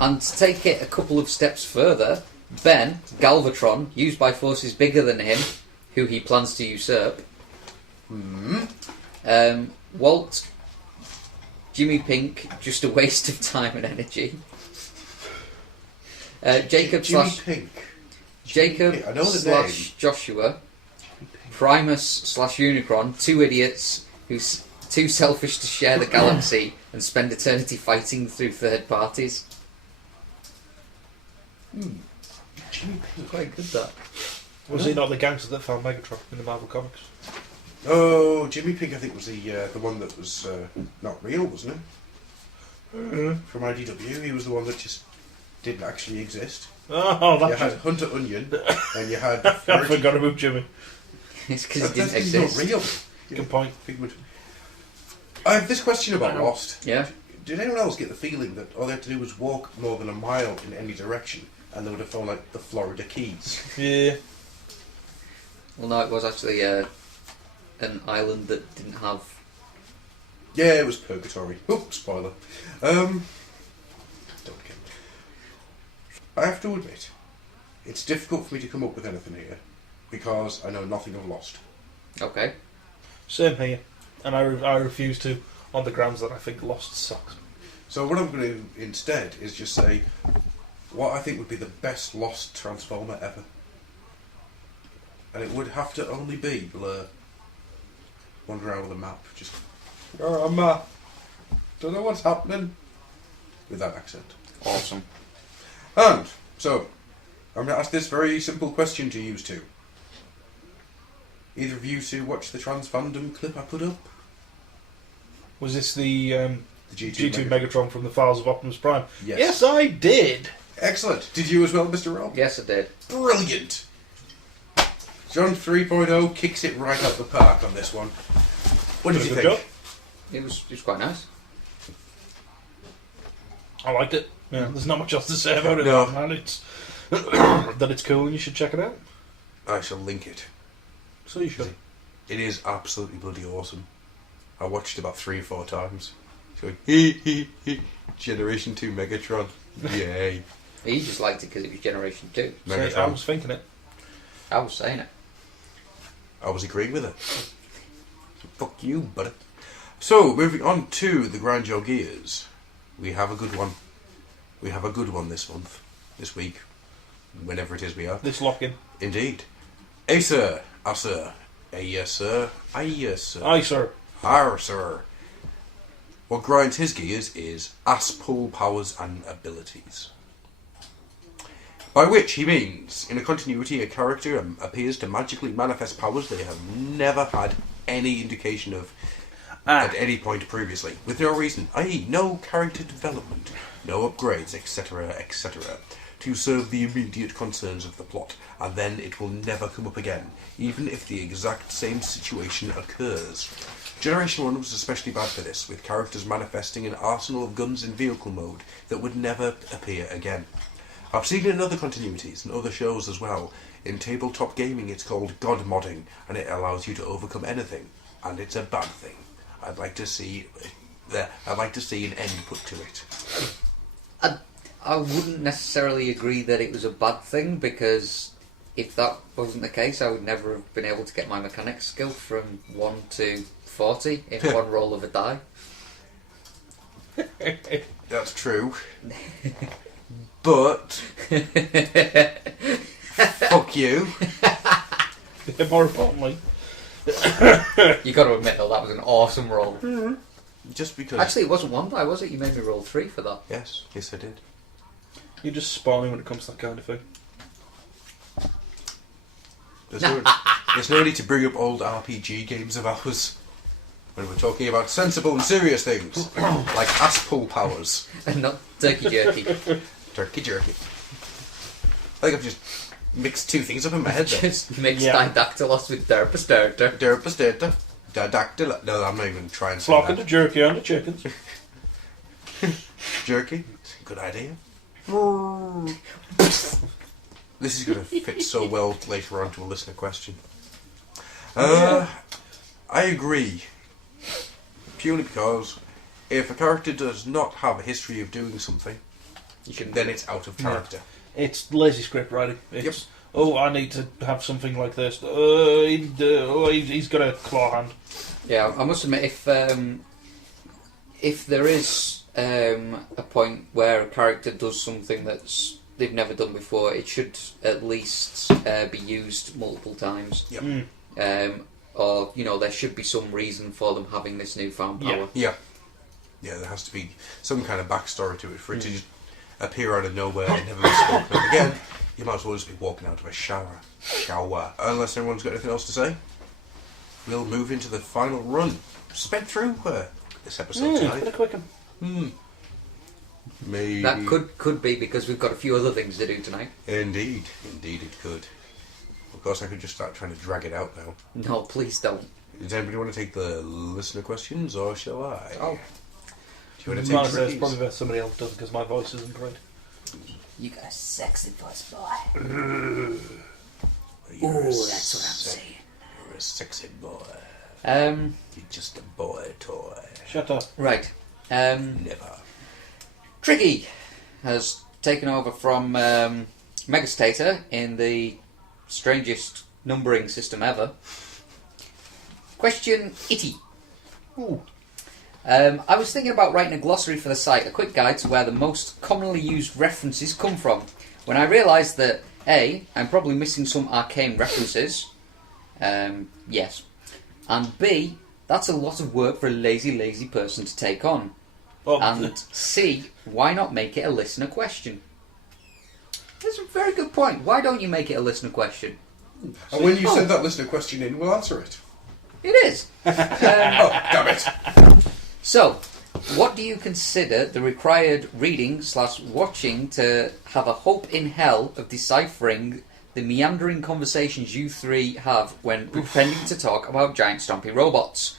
And to take it a couple of steps further, Ben, Galvatron, used by forces bigger than him, who he plans to usurp. Walt, Jimmy Pink, just a waste of time and energy. Jacob Jimmy slash Pink. Jacob I know the slash name. Joshua, Primus slash Unicron, 2 idiots who's too selfish to share the galaxy and spend eternity fighting through third parties. Jimmy Pink. Quite good, that. Was he not the gangster that found Megatron in the Marvel Comics? Oh, Jimmy Pink, I think, was the one that was not real, wasn't it? From IDW, he was the one that just didn't actually exist. Oh, You that's had just... Hunter Onion, and you had... I forgot about Jimmy. It's because it didn't He's exist. not real. Good point. Figment. I have this question about Lost. Yeah. Did anyone else get the feeling that all they had to do was walk more than a mile in any direction, and they would have found, like, the Florida Keys? Yeah. Well, no, it was actually an island that didn't have... Yeah, it was Purgatory. Oops, spoiler. Don't care. I have to admit, it's difficult for me to come up with anything here, because I know nothing of Lost. Okay. Same here. And I refuse to, on the grounds that I think Lost sucks. So what I'm going to do instead is just say what I think would be the best Lost Transformer ever. And it would have to only be Blur. Wander out of the map, just... Oh, I'm don't know what's happening. With that accent. Awesome. And, so, I'm going to ask this very simple question to you two. Either of you two watch the Trans Fandom clip I put up? Was this the The G2, G2 Megatron from the files of Optimus Prime? Yes. Yes, I did. Excellent. Did you as well, Mr. Rob? Yes, it did. Brilliant. John 3.0 kicks it right out the park on this one. What did you Good think? job. It was quite nice. I liked it. Yeah, there's not much else to say about it, No. man. It's that it's cool and you should check it out. I shall link it. So you should. It is absolutely bloody awesome. I watched it about 3 or 4 times. It's going, hee hee hee. Generation 2 Megatron. Yay. He just liked it because it was Generation 2. So I Megatron. was thinking it. I was saying it. I was agreeing with her. Fuck you, buddy. So, moving on to the Grind Your Gears. We have a good one. We have a good one this month. This week. Whenever it is we are. This lock-in. Indeed. Acer. Sir. Yes, sir. Yes, sir. Aye, sir. Arr, sir. What grinds his gears is ass pull powers and abilities. By which he means, in a continuity, a character appears to magically manifest powers they have never had any indication of at any point previously, with no reason, i.e. no character development, no upgrades, etc., etc., to serve the immediate concerns of the plot, and then it will never come up again, even if the exact same situation occurs. Generation 1 was especially bad for this, with characters manifesting an arsenal of guns in vehicle mode that would never appear again. I've seen it in other continuities and other shows as well. In tabletop gaming it's called God modding, and it allows you to overcome anything, and it's a bad thing. I'd like to see an end put to it. I wouldn't necessarily agree that it was a bad thing, because if that wasn't the case, I would never have been able to get my mechanics skill from 1 to 40 in one roll of a die. That's true. But fuck you. More importantly. You got to admit though, that was an awesome roll. Mm-hmm. Just because. Actually, it wasn't 1 die, was it? You made me roll 3 for that. Yes, I did. You're just spawning when it comes to that kind of thing. There's no need to bring up old RPG games of ours when we're talking about sensible and serious things, like ass pull powers. And not turkey jerky. Turkey jerky. I think I've just mixed two things up in my head there. Just mixed Didactylos with Derpasterter. Derpasteta. Didactyl. No, I'm not even trying to say Flocking the that. jerky on the chickens. Jerky. Good idea. This is going to fit so well later on to a listener question. I agree. Purely because if a character does not have a history of doing something, then it's out of character. It's lazy script writing. It's, oh, I need to have something like this. He's got a claw hand. Yeah, I must admit, if there is a point where a character does something that's they've never done before, it should at least be used multiple times. Yep. Or, there should be some reason for them having this newfound power. Yeah, there has to be some kind of backstory to it for it to just appear out of nowhere and never be spoken of again. You might as well just be walking out of a shower. Unless anyone's got anything else to say, we'll move into the final run. Sped through this episode tonight. Pretty quick one. Maybe. That could be because we've got a few other things to do tonight. Indeed it could. Of course, I could just start trying to drag it out now. No, please don't. Does anybody want to take the listener questions, or shall I? Oh. Do you want to take It's Ricky's? probably that somebody else does because my voice isn't great. You got a sexy voice, boy. You're a that's what I'm saying. You're a sexy boy. You're You're just a boy toy. Shut up. Right. Never. Tricky has taken over from Megastator in the strangest numbering system ever. Question itty. Ooh. I was thinking about writing a glossary for the site, a quick guide to where the most commonly used references come from, when I realised that A, I'm probably missing some arcane references, yes, and B, that's a lot of work for a lazy person to take on, and C, why not make it a listener question? That's a very good point. Why don't you make it a listener question? And when you send that listener question in, we'll answer it. It is. Oh, damn it. So, what do you consider the required reading/watching to have a hope in hell of deciphering the meandering conversations you three have when pretending to talk about giant stompy robots?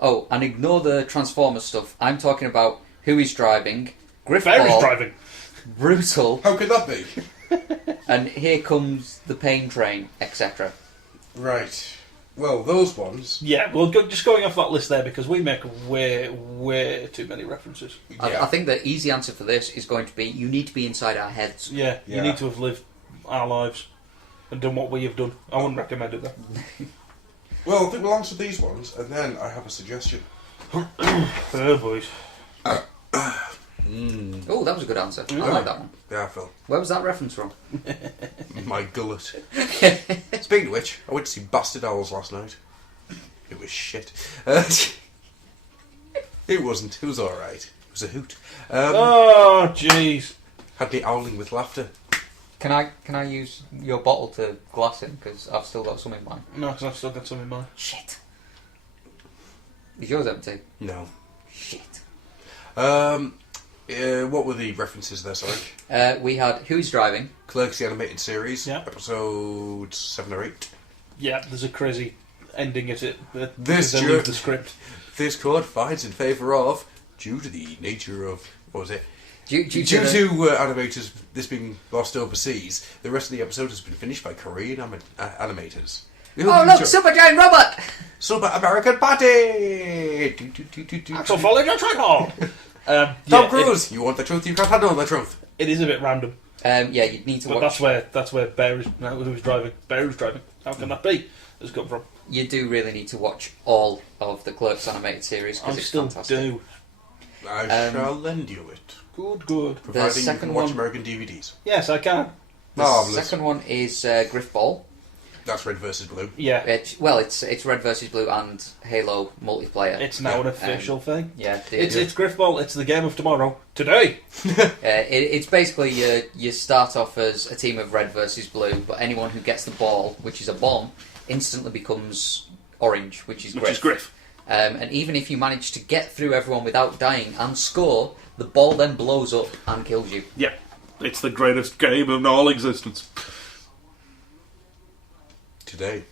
Oh, and ignore the Transformers stuff. I'm talking about who is driving, Fairy's driving. Brutal, How could that be? and here comes the pain train, etc. Right. Well, those ones. Yeah, well, just going off that list there because we make way too many references. I think the easy answer for this is going to be you need to be inside our heads. Yeah, you Yeah. need to have lived our lives. and done what we have done. I wouldn't recommend it though. Well, I think we'll answer these ones, and then I have a suggestion. Oh, boys. Oh, that was a good answer. I like that one. Yeah, Phil. Where was that reference from? My gullet. Speaking of which, I went to see Bastard Owls last night. It was shit. It wasn't. It was alright. It was a hoot. Oh, jeez. Had me owling with laughter. Can I use your bottle to glass in? Because I've still got some in mine. No, because I've still got some in mind. Shit. Is yours empty? No. Shit. What were the references there, sorry? We had Who's Driving? Clerks, the animated series, Yeah. episode 7 or 8. Yeah, there's a crazy ending at it. This This they joke- leave the script. This court finds in favour of, due to the nature of, what was it? Due Due to to animators, this being lost overseas, the rest of the episode has been finished by Korean animators. Oh look, Super Giant Robot! Super American Party! Do, do, do, do, do, Axel do. Foley, your trickle! Tom yeah, Cruise, you want the truth, you can't handle the truth. It is a bit random, Yeah, you'd need to but watch. that's where Bear is. No, who's driving? Bear is driving. How can that be? Has come from. You do really need to watch all of the Clerks animated series I because it's still fantastic. do. I shall lend you it, Good. providing you second can watch one- American DVDs. Yes, I can. The Marvellous. second one is Griff Ball. That's Red versus Blue. Yeah, It's Red vs Blue and Halo multiplayer. it's now an official thing. Yeah, It's Griffball. It's the game of tomorrow. Today. it's basically you start off as a team of Red versus Blue, but anyone who gets the ball, which is a bomb, instantly becomes orange, which is Griff. And even if you manage to get through everyone without dying and score, the ball then blows up and kills you. Yeah, it's the greatest game in all existence. Today.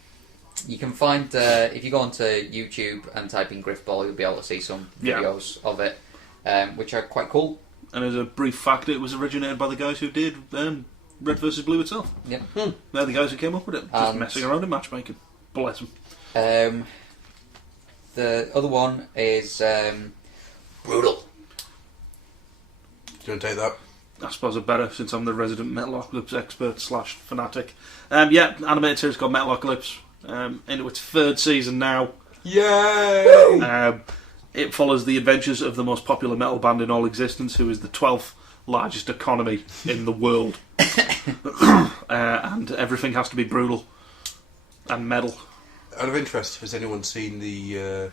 You can find if you go onto YouTube and type in Griff Ball, you'll be able to see some Yeah. videos of it, which are quite cool. And as a brief fact, it was originated by the guys who did Red vs Blue itself. Yep. They're the guys who came up with it. Just And- messing around in matchmaking. Bless them. The other one is Brutal. Do you want to take that? I suppose I better, since I'm the resident Metalocalypse expert / fanatic. Yeah, animated series called Metalocalypse. Into its third season now. Yay! It follows the adventures of the most popular metal band in all existence, who is the 12th largest economy in the world. And everything has to be brutal and metal. Out of interest, has anyone seen the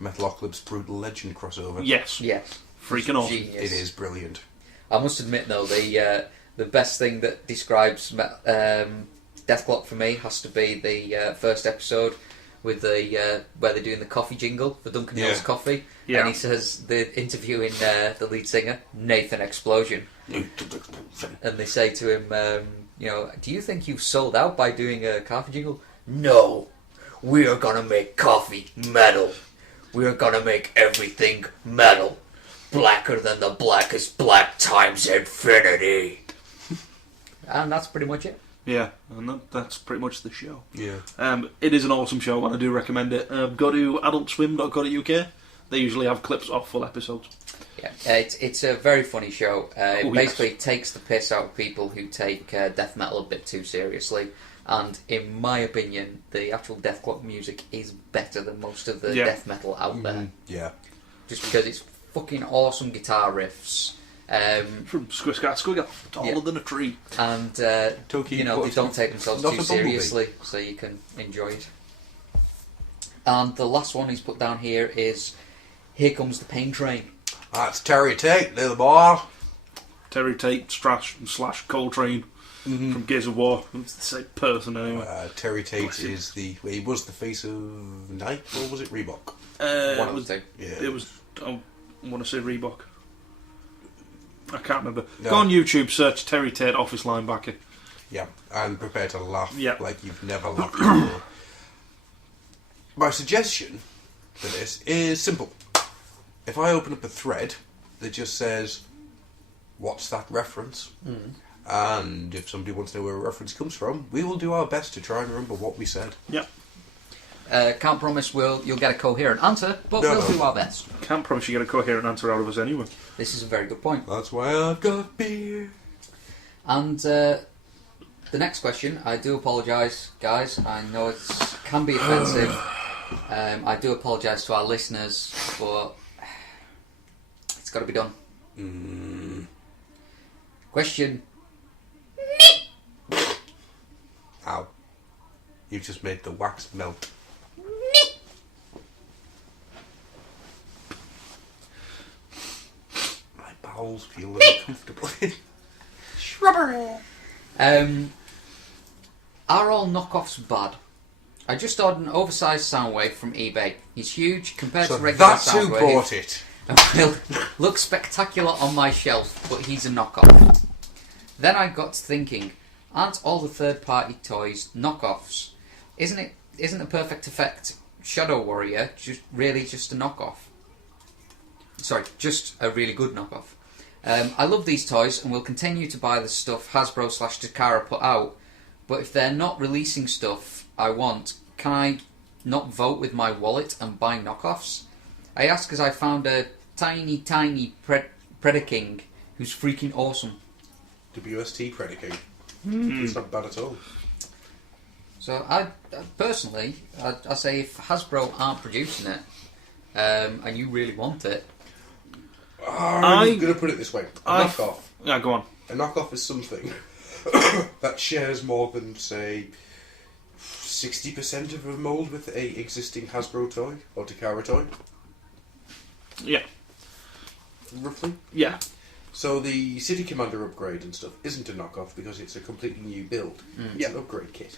Metalocalypse Brutal Legend crossover? Yes. Yes. Freaking awesome. Genius. It is brilliant. I must admit though, the best thing that describes Deathclock for me has to be the first episode with the where they're doing the coffee jingle for Duncan Hill's Yeah. coffee, Yeah. and he says the interviewing the lead singer Nathan Explosion, and they say to him, do you think you've sold out by doing a coffee jingle? No, we are gonna make coffee metal. We are gonna make everything metal. Blacker than the blackest black times infinity. And that's pretty much it. Yeah, and that's pretty much the show. Yeah. It is an awesome show, and I do recommend it. Go to adultswim.co.uk. They usually have clips off full episodes. Yeah, it's a very funny show. It Oh, basically takes the piss out of people who take death metal a bit too seriously. And in my opinion, the actual Deathclock music is better than most of the Yeah. death metal out there. Yeah. Just because it's fucking awesome guitar riffs. From Squiscat Squiggle, taller Yeah. than a tree. And Toki they Butterfly. don't take themselves Not too a bumblebee. seriously, so you can enjoy it. And the last one he's put down here is Here Comes the Pain Train. That's Terry Tate, little boy. Terry Tate, / Coltrane from Gears of War. It's the same person anyway. Terry Tate is he was the face of Nike, or was it Reebok? One it of was, the two. Yeah. it was. I want to say Reebok. I can't remember. No. Go on YouTube, search Terry Tate office linebacker. Yeah, and prepare to laugh Yeah. like you've never laughed before. My suggestion for this is simple. If I open up a thread that just says, what's that reference? And if somebody wants to know where a reference comes from, we will do our best to try and remember what we said. Yep. Can't promise you'll get a coherent answer, but No, we'll no. do our best. Can't promise you get a coherent answer out of us anyway. This is a very good point. That's why I've got beer. And The next question, I do apologise, guys. I know it can be offensive. I do apologise to our listeners, but it's got to be done. Question. Ow. You just made the wax melt. My bowels feel uncomfortable. Shrubbery. Are all knockoffs bad? I just ordered an oversized Soundwave from eBay. He's huge compared So to regular that's who Soundwave. bought it. And will look spectacular on my shelf, but he's a knockoff. Then I got to thinking, aren't all the third-party toys knockoffs? Isn't the Perfect Effect Shadow Warrior just a knockoff? Sorry, just a really good knockoff. I love these toys and will continue to buy the stuff Hasbro/Takara put out, but if they're not releasing stuff I want, can I not vote with my wallet and buy knockoffs? I ask because I found a tiny Predaking who's freaking awesome. WST Predaking. It's not bad at all. So I personally, I say if Hasbro aren't producing it, and you really want it, I'm going to put it this way. A knockoff. Yeah, go on. A knockoff is something that shares more than, say, 60% of a mould with a existing Hasbro toy or Takara toy. Yeah. Roughly. Yeah. So the City Commander upgrade and stuff isn't a knockoff because it's a completely new build. It's an upgrade kit.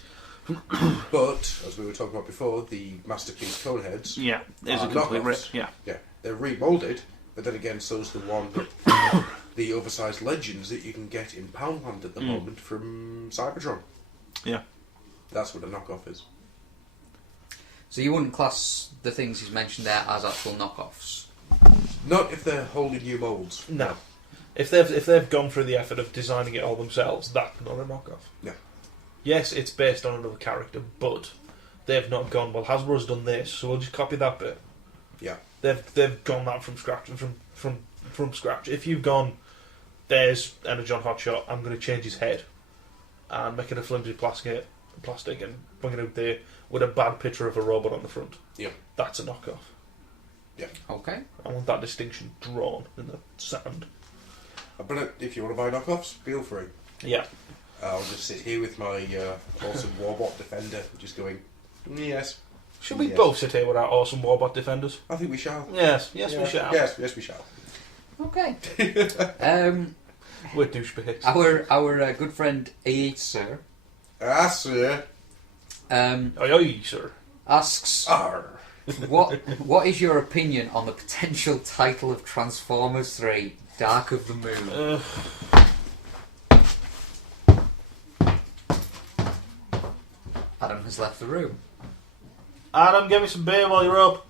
But, as we were talking about before, the Masterpiece Coneheads Yeah. It's a are complete rip. knockoffs. Yeah. Yeah, they're remoulded, but then again, so's the one, the oversized Legends that you can get in Poundland at the moment from Cybertron. Yeah. That's what a knockoff is. so you wouldn't class the things he's mentioned there as actual knockoffs. Not if they're wholly new moulds. No. If they've gone through the effort of designing it all themselves, that's not a knockoff. No. Yes, it's based on another character, but they've not gone, well, Hasbro's done this, so we'll just copy that bit. Yeah. They've gone that from scratch. From scratch. If you've gone, there's Energon Hotshot, I'm going to change his head and make it a flimsy plastic and bring it out there with a bad picture of a robot on the front. Yeah. That's a knockoff. Okay. I want that distinction drawn in the sand. But if you want to buy knockoffs, feel free. Yeah. I'll just sit here with my awesome Warbot Defender, just going, yes. Should we Yes. both sit here with our awesome Warbot defenders? I think we shall. Yes, we Yeah. shall. Yes, we shall. Okay. We're douchebags. Our good friend Sir Ah, sir. um, Aye, aye, sir. asks, Arr. what is your opinion on the potential title of Transformers 3, Dark of the Moon? Adam has left the room. Adam, give me some beer while you're up.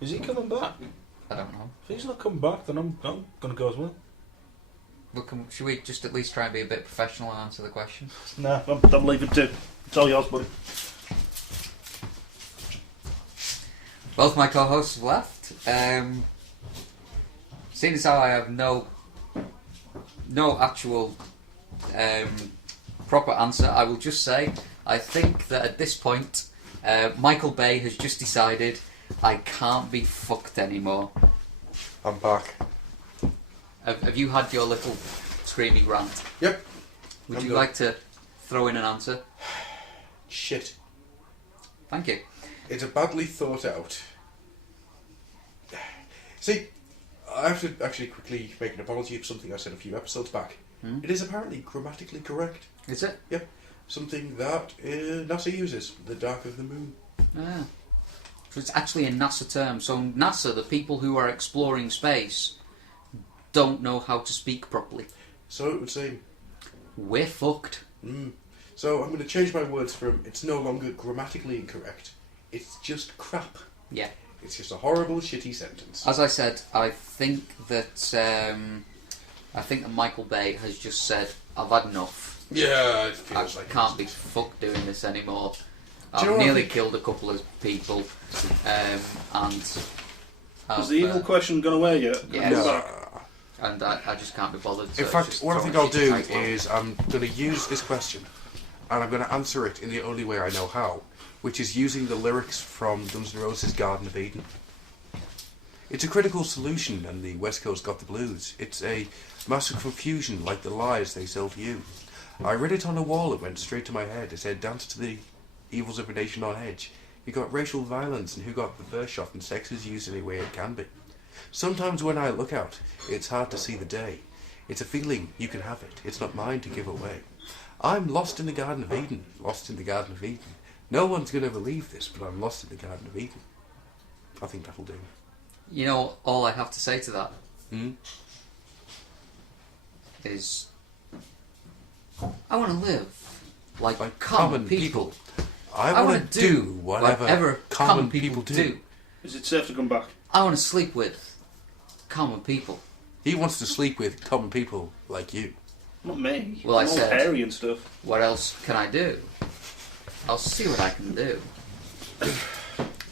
Is he coming back? I don't know. If he's not coming back, then I'm going to go as well. Look, should we just at least try and be a bit professional and answer the question? Nah, I'm leaving too. It's all yours, buddy. Both my co-hosts have left. Seeing as how I have no actual proper answer, I will just say I think that at this point Michael Bay has just decided I can't be fucked anymore. I'm back. Have you had your little screaming rant? Yep. Would I'm you good. like to throw in an answer? Shit. Thank you. It's a badly thought out. See, I have to actually quickly make an apology for something I said a few episodes back. It is apparently grammatically correct. Is it? Yep. Something that NASA uses, the Dark of the Moon. Ah. So it's actually a NASA term. So NASA, the people who are exploring space, don't know how to speak properly. So it would seem. We're fucked. So I'm going to change my words from it's no longer grammatically incorrect. It's just crap. Yeah. It's just a horrible, shitty sentence. As I said, I think that Michael Bay has just said, "I've had enough. Yeah, it I feels like can't be fucked doing this anymore. Do you know I've what I nearly think? killed a couple of people, and Has the evil question gone away yet? Yes. No. and I just can't be bothered. So In it's fact, just what I throwing think I'll shit to do type on. is I'm going to use this question, and I'm going to answer it in the only way I know how, which is using the lyrics from Guns N' Roses' Garden of Eden. It's a critical solution, and the West Coast got the blues. It's a massive confusion, like the lies they sell to you. I read it on a wall, it went straight to my head. It said, dance to the evils of a nation on edge. You got racial violence, and who got the first shot, and sex is used any way it can be. Sometimes when I look out, it's hard to see the day. It's a feeling, you can have it. It's not mine to give away. I'm lost in the Garden of Eden, lost in the Garden of Eden. No one's going to believe this, but I'm lost in the Garden of Eden. I think that'll do. You know, all I have to say to that Hmm? is, I want to live like, Like common people. I I want want to do whatever common people do. Is it safe to come back? I want to sleep with common people. He wants to sleep with common people like you. Not me. Well, I I'm all said- hairy and stuff. What else can I do? I'll see what I can do.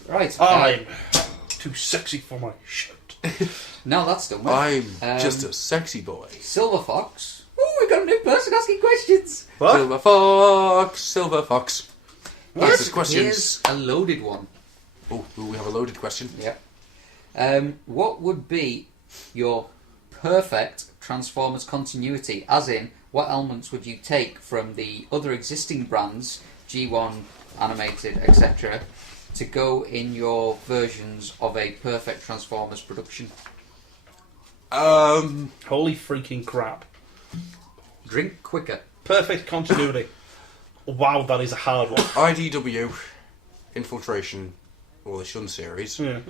Right. I'm too sexy for my shirt. Now that's done with. I'm just a sexy boy. Silver Fox. Oh, we got a new person asking questions. What? Silver fox, silver fox. Answers questions. Here's a loaded one. Oh, we have a loaded question. Yeah. What would be your perfect Transformers continuity? As in, what elements would you take from the other existing brands, G1, Animated, etc., to go in your versions of a perfect Transformers production? Holy freaking crap. Drink quicker. Perfect continuity. Wow, that is a hard one. IDW, Infiltration, or the Shun series, Yeah.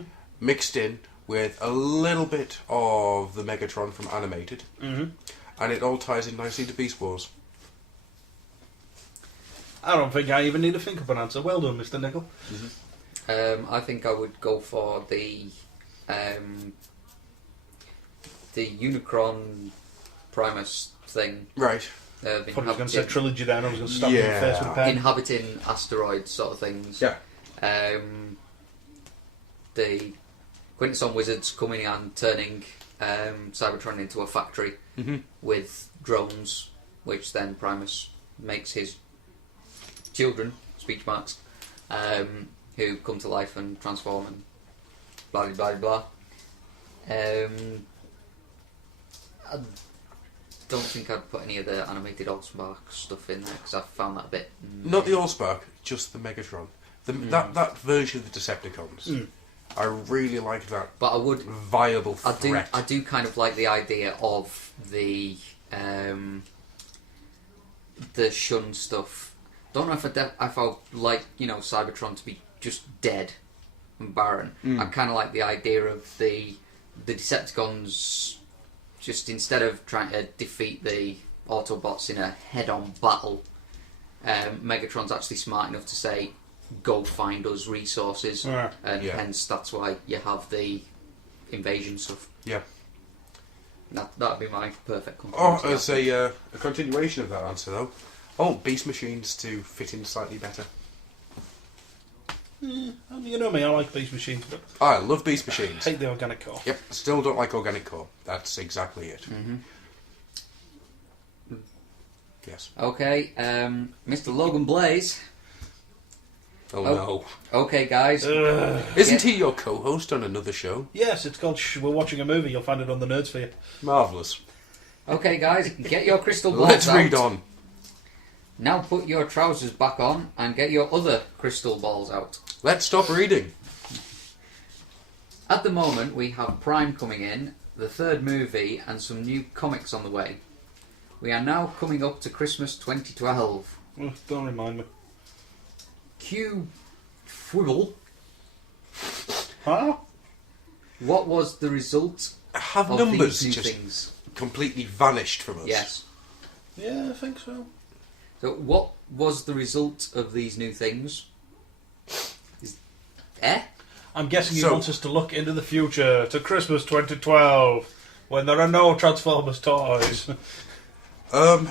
mixed in with a little bit of the Megatron from Animated, Mhm. and it all ties in nicely to Beast Wars. I don't think I even need to think of an answer. Well done, Mr. Nickel. I think I would go for the Unicron Primus thing. Right. I thought I was going to say trilogy then. I was going to stab you in the face with a pen. Inhabiting asteroids sort of things. Yeah. The Quintesson wizards coming and turning Cybertron into a factory Mhm. with drones, which then Primus makes his children, speech marks, who come to life and transform and blah blah blah. I don't think I'd put any of the animated Allspark stuff in there because I found that a bit. Not the Allspark, just the Megatron. That version of the Decepticons. I really like that But I would. viable I threat. do kind of like the idea of the Shun stuff. Don't know if I like Cybertron to be just dead and barren. I kind of like the idea of the Decepticons just instead of trying to defeat the Autobots in a head-on battle. Megatron's actually smart enough to say, "Go find us resources," Yeah. and Yeah. hence that's why you have the invasion stuff. Yeah. That'd be my perfect Oh, continuity. as a continuation of that answer, though, I want Beast Machines to fit in slightly better. You know me, I like Beast Machines, but I love Beast I Machines. hate the organic core. Yep, still don't like Organic Core. That's exactly it. Mhm. Yes. Okay, Mr. Logan Blaze. Oh, Oh. no. Okay, guys. Isn't he your co-host on another show? Yes, it's called We're Watching a Movie. You'll find it on the Nerdsphere. Marvellous. Okay, guys, get your crystal balls Let's out. read on. Now put your trousers back on and get your other crystal balls out. Let's stop reading. At the moment, we have Prime coming in, the third movie, and some new comics on the way. We are now coming up to Christmas 2012. Oh, don't remind me. Q Fwibble, Huh? what was the result Have of numbers these new just things? completely vanished from us? Yes. Yeah, I think so. So, what was the result of these new things? Eh? I'm guessing you So- want us to look into the future, to Christmas 2012, when there are no Transformers toys. I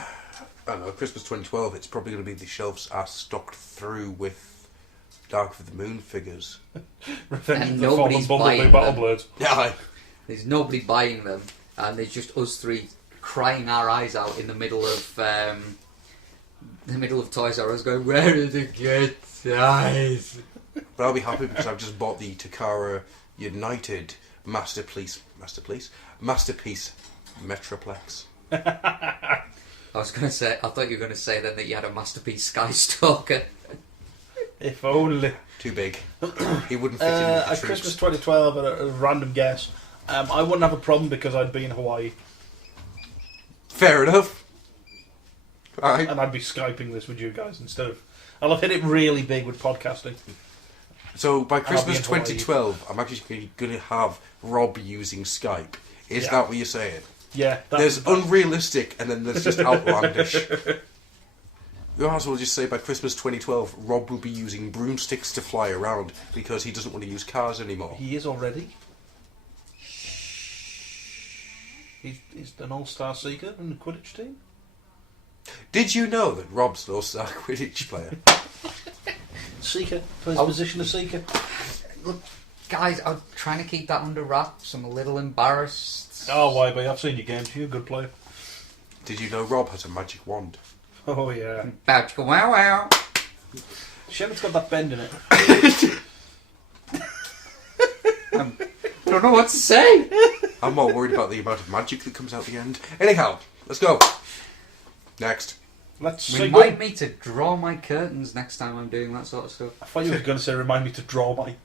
don't know, Christmas 2012, it's probably going to be the shelves are stocked through with Dark of the Moon figures. Revenge And of the Fallen nobody's Bumblebee buying Battle them. Blades. Yeah, There's nobody buying them. and there's just us three crying our eyes out in the middle of Toys R Us, going, "Where are the good toys?" But I'll be happy because I've just bought the Takara United Masterpiece Metroplex. I was going to say, I thought you were going to say then that you had a Masterpiece Skystalker. If only. Too big. He wouldn't fit in with the At troops. Christmas 2012, at a random guess, I wouldn't have a problem because I'd be in Hawaii Fair enough. Alright. and I'd be Skyping this with you guys instead of. I'll have hit it really big with podcasting. So by Christmas in Hawaii. 2012, I'm actually going to have Rob using Skype. Is Yeah. that what you're saying? Yeah, There's unrealistic and then there's just outlandish. You might as well just say by Christmas 2012, Rob will be using broomsticks to fly around because he doesn't want to use cars anymore. he is already. He's an all-star seeker in the Quidditch team. Did you know that Rob's an all-star Quidditch player? Seeker, plays Oh. position of seeker. Look, guys, I'm trying to keep that under wraps. I'm a little embarrassed. Oh, YB, I've seen your games. You're a good player. Did you know Rob has a magic wand? Oh yeah. About to go wow wow. Shepard's got that bend in it. Don't know what to say. I'm more worried about the amount of magic that comes out the end. Anyhow, let's go. Next. Let's see. Remind me to draw my curtains next time I'm doing that sort of stuff. I thought you were going to say, remind me to draw my.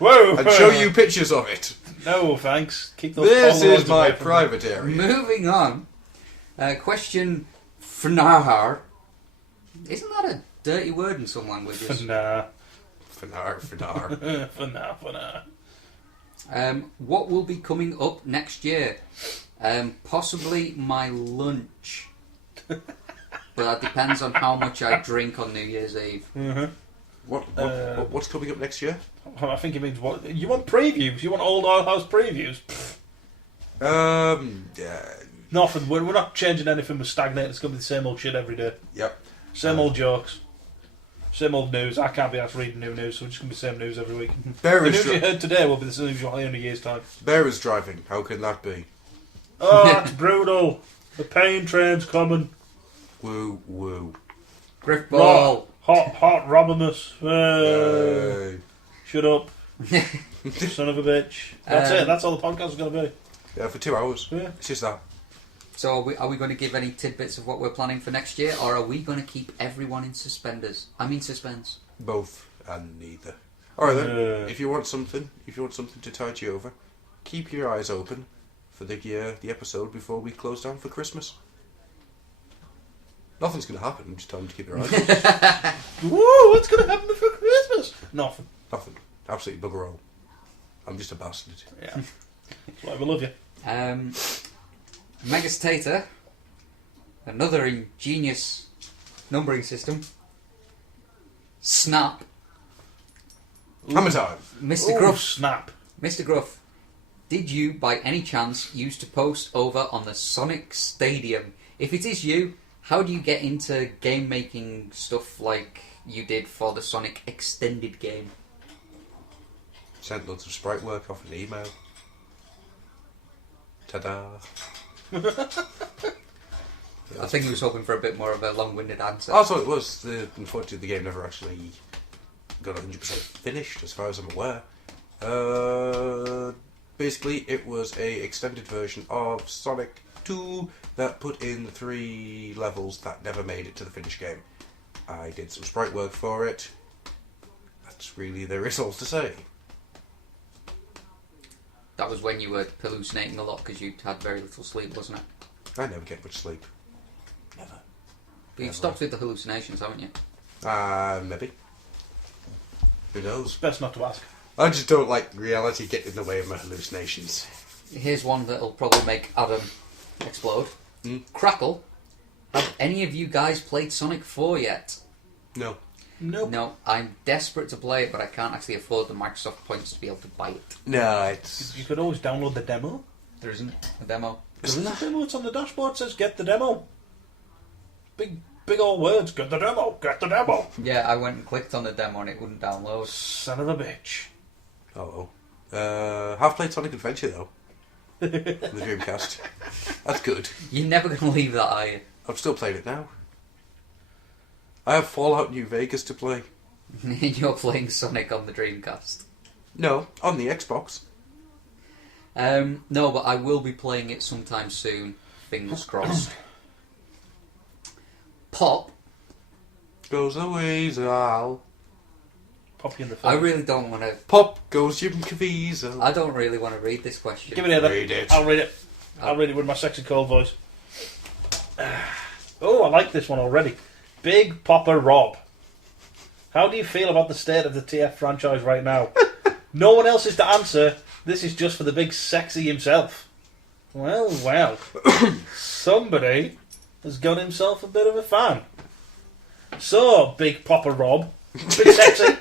Whoa! And show you pictures of it. No, thanks. Keep those. This Polaroids is my away from me. private area. Moving on. Question for Nahar. Isn't that a dirty word in some languages? Nah. Fanar. For now. What will be coming up next year? Possibly my lunch. But that depends on how much I drink on New Year's Eve. What's coming up next year? I think it means what? You want previews? You want old Oil House previews? Yeah. Nothing. We're not changing anything. We're stagnating. It's going to be the same old shit every day. Yep. Same old jokes. Same old news. I can't be asked reading new news, so it's just going to be the same news every week. Bear The is, news you heard today will be the same news you'll hear in a year's time. Bear is driving. How can that be? Oh, that's brutal. The pain train's coming. Woo woo. Griffball. Hot Robimus. Yay. Shut up. Son of a bitch. That's it. That's all the podcast is going to be. Yeah, for 2 hours. Yeah. It's just that. So are we going to give any tidbits of what we're planning for next year, or are we going to keep everyone in suspenders? I mean suspense. Both and neither. Alright then. Yeah. If you want something to tide you over, keep your eyes open for the episode before we close down for Christmas. Nothing's going to happen. Just tell them to keep their eyes open. Woo! What's going to happen for Christmas? Nothing. Nothing. Absolutely bugger all. I'm just a bastard. Yeah. That's why we love you. Megastator, another ingenious numbering system. Snap. Hammer time. Mr. Ooh, Gruff. snap. Mr. Gruff, did you by any chance used to post over on the Sonic Stadium? If it is you, how do you get into game making stuff like you did for the Sonic Extended game? Sent loads of sprite work off an email. Ta-da. I think he was hoping for a bit more of a long-winded answer. That's what it was. Unfortunately, the game never actually got 100% finished, as far as I'm aware. Basically, it was a extended version of Sonic 2 that put in 3 levels that never made it to the finished game. I did some sprite work for it. That's really there is all to say. That was when you were hallucinating a lot because you had very little sleep, wasn't it? I never get much sleep. Never. But you've stopped with the hallucinations, haven't you? Maybe. Who knows? Best not to ask. I just don't like reality getting in the way of my hallucinations. Here's one that'll probably make Adam explode. Crackle, have any of you guys played Sonic 4 yet? No. Nope. No, I'm desperate to play it, but I can't actually afford the Microsoft points to be able to buy it. No, it's... You could always download the demo. There isn't a demo. Isn't that demo? It's on the dashboard. It says get the demo. Big old words. Get the demo. Get the demo. Yeah, I went and clicked on the demo and it wouldn't download. Son of a bitch. Oh. Have played Sonic Adventure, though. on the Dreamcast. That's good. You're never going to leave that, are you? I'm still playing it now. I have Fallout New Vegas to play. You're playing Sonic on the Dreamcast. No, on the Xbox. No, but I will be playing it sometime soon. Fingers crossed. Pop. Goes the weasel. Pop you in the I face. really don't want to. Pop goes Jim Caviezel. I don't really want to read this question. Give me the other. Read it. I'll read it. I'll read it with my sexy cold voice. Oh, I like this one already. Big Popper Rob. How do you feel about the state of the TF franchise right now? No one else is to answer. This is just for the big sexy himself. Well. Somebody has got himself a bit of a fan. So, Big Popper Rob. Big sexy.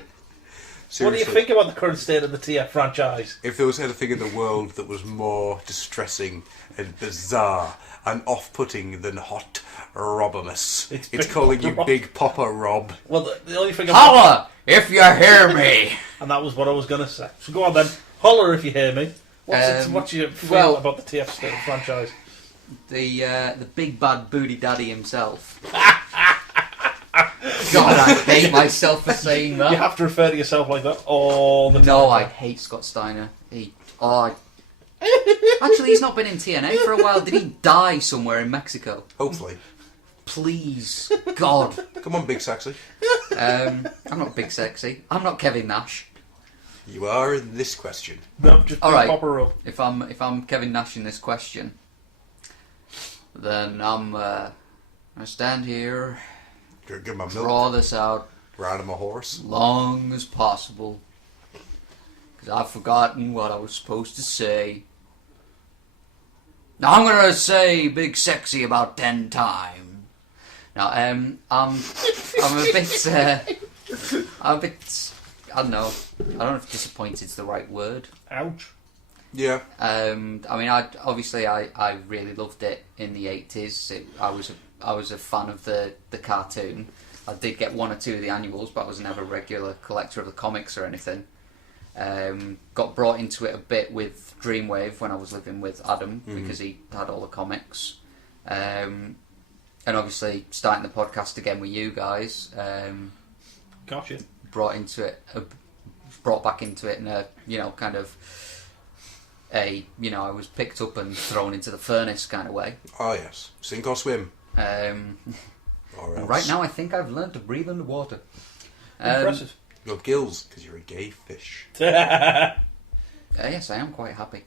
What do you think about the current state of the TF franchise? If there was anything in the world that was more distressing and bizarre and off-putting than Hot Robimus, it's Big calling you Popper Rob. Big Popper Rob. Well, the only thing Holla if you hear me. and that was what I was going to say. So go on then. Holler if you hear me. What's your feel well- about the TF state franchise? The big bad booty daddy himself. God, I hate myself for saying that. You have to refer to yourself like that all the time. No, I hate Scott Steiner. Actually, he's not been in TNA for a while. Did he die somewhere in Mexico? Hopefully. Please, God. Come on, Big Sexy. I'm not big sexy. I'm not Kevin Nash. You are in this question. No, just All right. Popper Rob. If I'm Kevin Nash in this question, then I stand here, Drinking my milk, draw this out riding my horse. as long as possible, because I've forgotten what I was supposed to say. Now I'm gonna say big sexy about 10 times. Now I'm a bit I don't know if disappointed's the right word. Ouch. Yeah. I mean, I really loved it in the 80s. I was a fan of the cartoon. I did get one or two of the annuals, but I was never a regular collector of the comics or anything. Got brought into it a bit with Dreamwave when I was living with Adam because he had all the comics. And obviously starting the podcast again with you guys. Gotcha. Brought back into it in a, kind of I was picked up and thrown into the furnace kind of way. Oh, yes. Sink or swim. Or Or else. right now I think I've learned to breathe underwater. Impressive. Your gills, because you're a gay fish. Yes, I am quite happy.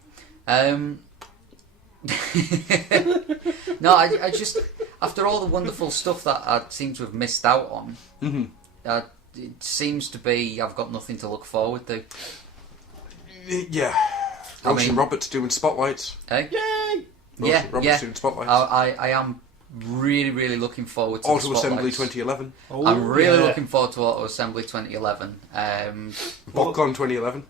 No, I just, after all the wonderful stuff that I seem to have missed out on, it seems to be I've got nothing to look forward to. Yeah. I Ocean mean- Roberts doing spotlights. Eh? Yay! Yeah, Roberts doing spotlights. I am really, really looking forward to Auto the Assembly spotlights. 2011. Oh, I'm really yeah. looking forward to Auto Assembly 2011. BotCon 2011.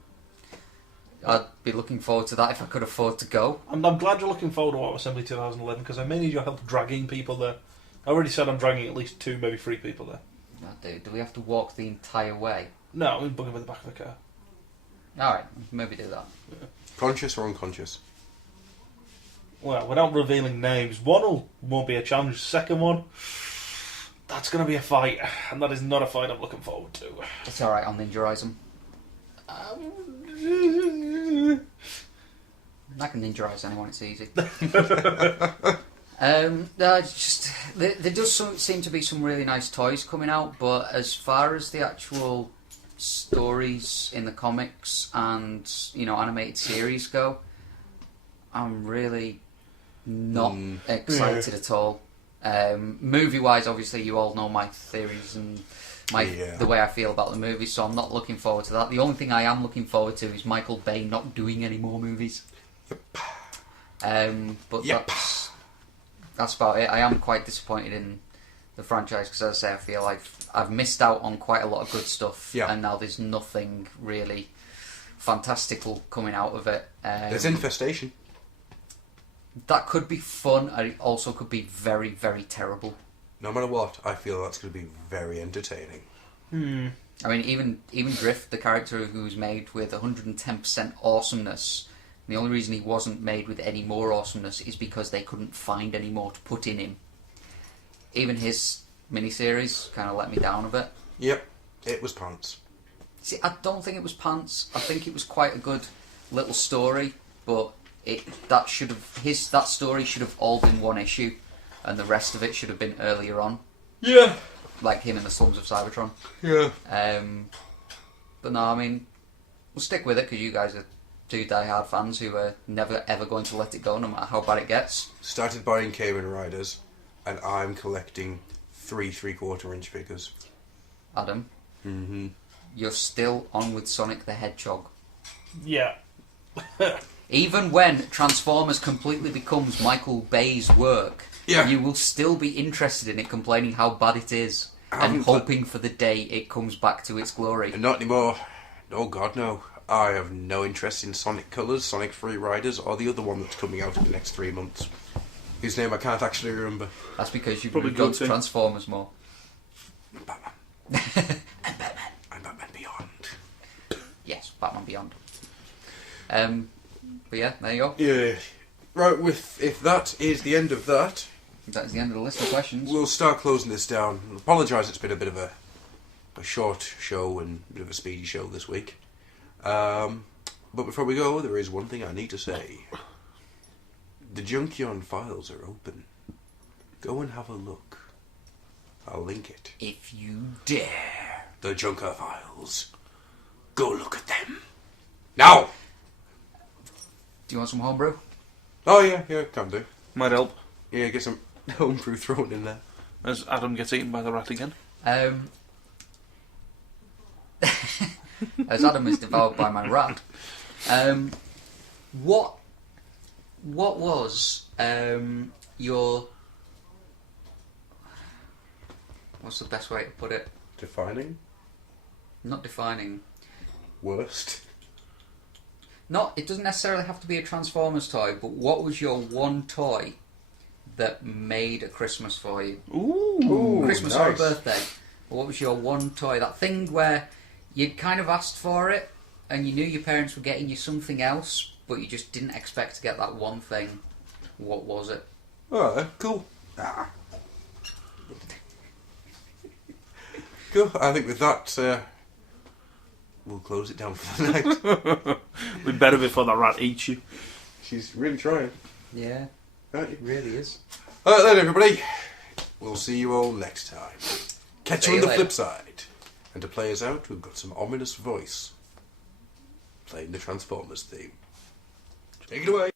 I'd be looking forward to that if I could afford to go. I'm glad you're looking forward to Auto Assembly 2011 because I may need your help dragging people there. I already said I'm dragging at least 2, maybe 3 people there. Do we have to walk the entire way? No, I'm bugging with the back of the car. Alright, maybe do that. Conscious or unconscious? Well, without revealing names, one won't be a challenge. Second one, that's going to be a fight, and that is not a fight I'm looking forward to. It's alright, I'll ninjarize them. I can ninjarize anyone, it's easy. There does seem to be some really nice toys coming out, but as far as the actual stories in the comics and animated series go, I'm really not excited at all. Movie wise, obviously you all know my theories and the way I feel about the movies, so I'm not looking forward to that. The only thing I am looking forward to is Michael Bay not doing any more movies. But that's about it. I am quite disappointed in the franchise because, as I say, I feel like I've missed out on quite a lot of good stuff, and now there's nothing really fantastical coming out of it. There's Infestation. That could be fun, and it also could be very, very terrible. No matter what, I feel that's going to be very entertaining. I mean, even Drift, the character who's made with 110% awesomeness, The only reason he wasn't made with any more awesomeness is because they couldn't find any more to put in him. Even his miniseries kind of let me down a bit. Yep, it was pants. See, I don't think it was pants. I think it was quite a good little story, but that story should have all been one issue, and the rest of it should have been earlier on. Yeah. Like him in the slums of Cybertron. Yeah. But no, I mean, we'll stick with it because you guys are two die-hard fans who are never ever going to let it go, no matter how bad it gets. Started buying Kamen Riders, and I'm collecting 3 3/4-inch figures. Adam, you're still on with Sonic the Hedgehog. Yeah. Even when Transformers completely becomes Michael Bay's work, Yeah. you will still be interested in it, complaining how bad it is, and hoping for the day it comes back to its glory. And not anymore. Oh god, no. I have no interest in Sonic Colors, Sonic Free Riders, or the other one that's coming out in the next 3 months. Whose name I can't actually remember. That's because you've Probably moved on good to thing. Transformers more. Batman. And Batman Beyond. Yes, Batman Beyond. But yeah, there you go. Yeah. Right, if that is the end of that, That is the end of the list of questions. we'll start closing this down. I apologise, it's been a bit of a short show and a bit of a speedy show this week. But before we go, there is one thing I need to say. The Junkion files are open. Go and have a look. I'll link it. If you dare. The Junker files. Go look at them. Now! Do you want some homebrew? Oh yeah, can do. Might help. Yeah, get some homebrew thrown in there. As Adam gets eaten by the rat again. As Adam is devoured by my rat. What was your... What's the best way to put it? Defining? Not defining. Worst? It doesn't necessarily have to be a Transformers toy, but what was your one toy that made a Christmas for you? Ooh, Christmas or a nice. birthday. But what was your one toy? That thing where you'd kind of asked for it, and you knew your parents were getting you something else, but you just didn't expect to get that one thing. What was it? Oh, cool. Cool. I think with that, we'll close it down for the night. We'd better before the rat eats you. She's really trying. Yeah, it really is. Alright then, everybody. We'll see you all next time. Catch See you on you the later. flip side. And to play us out, we've got some ominous voice playing the Transformers theme. Take it away.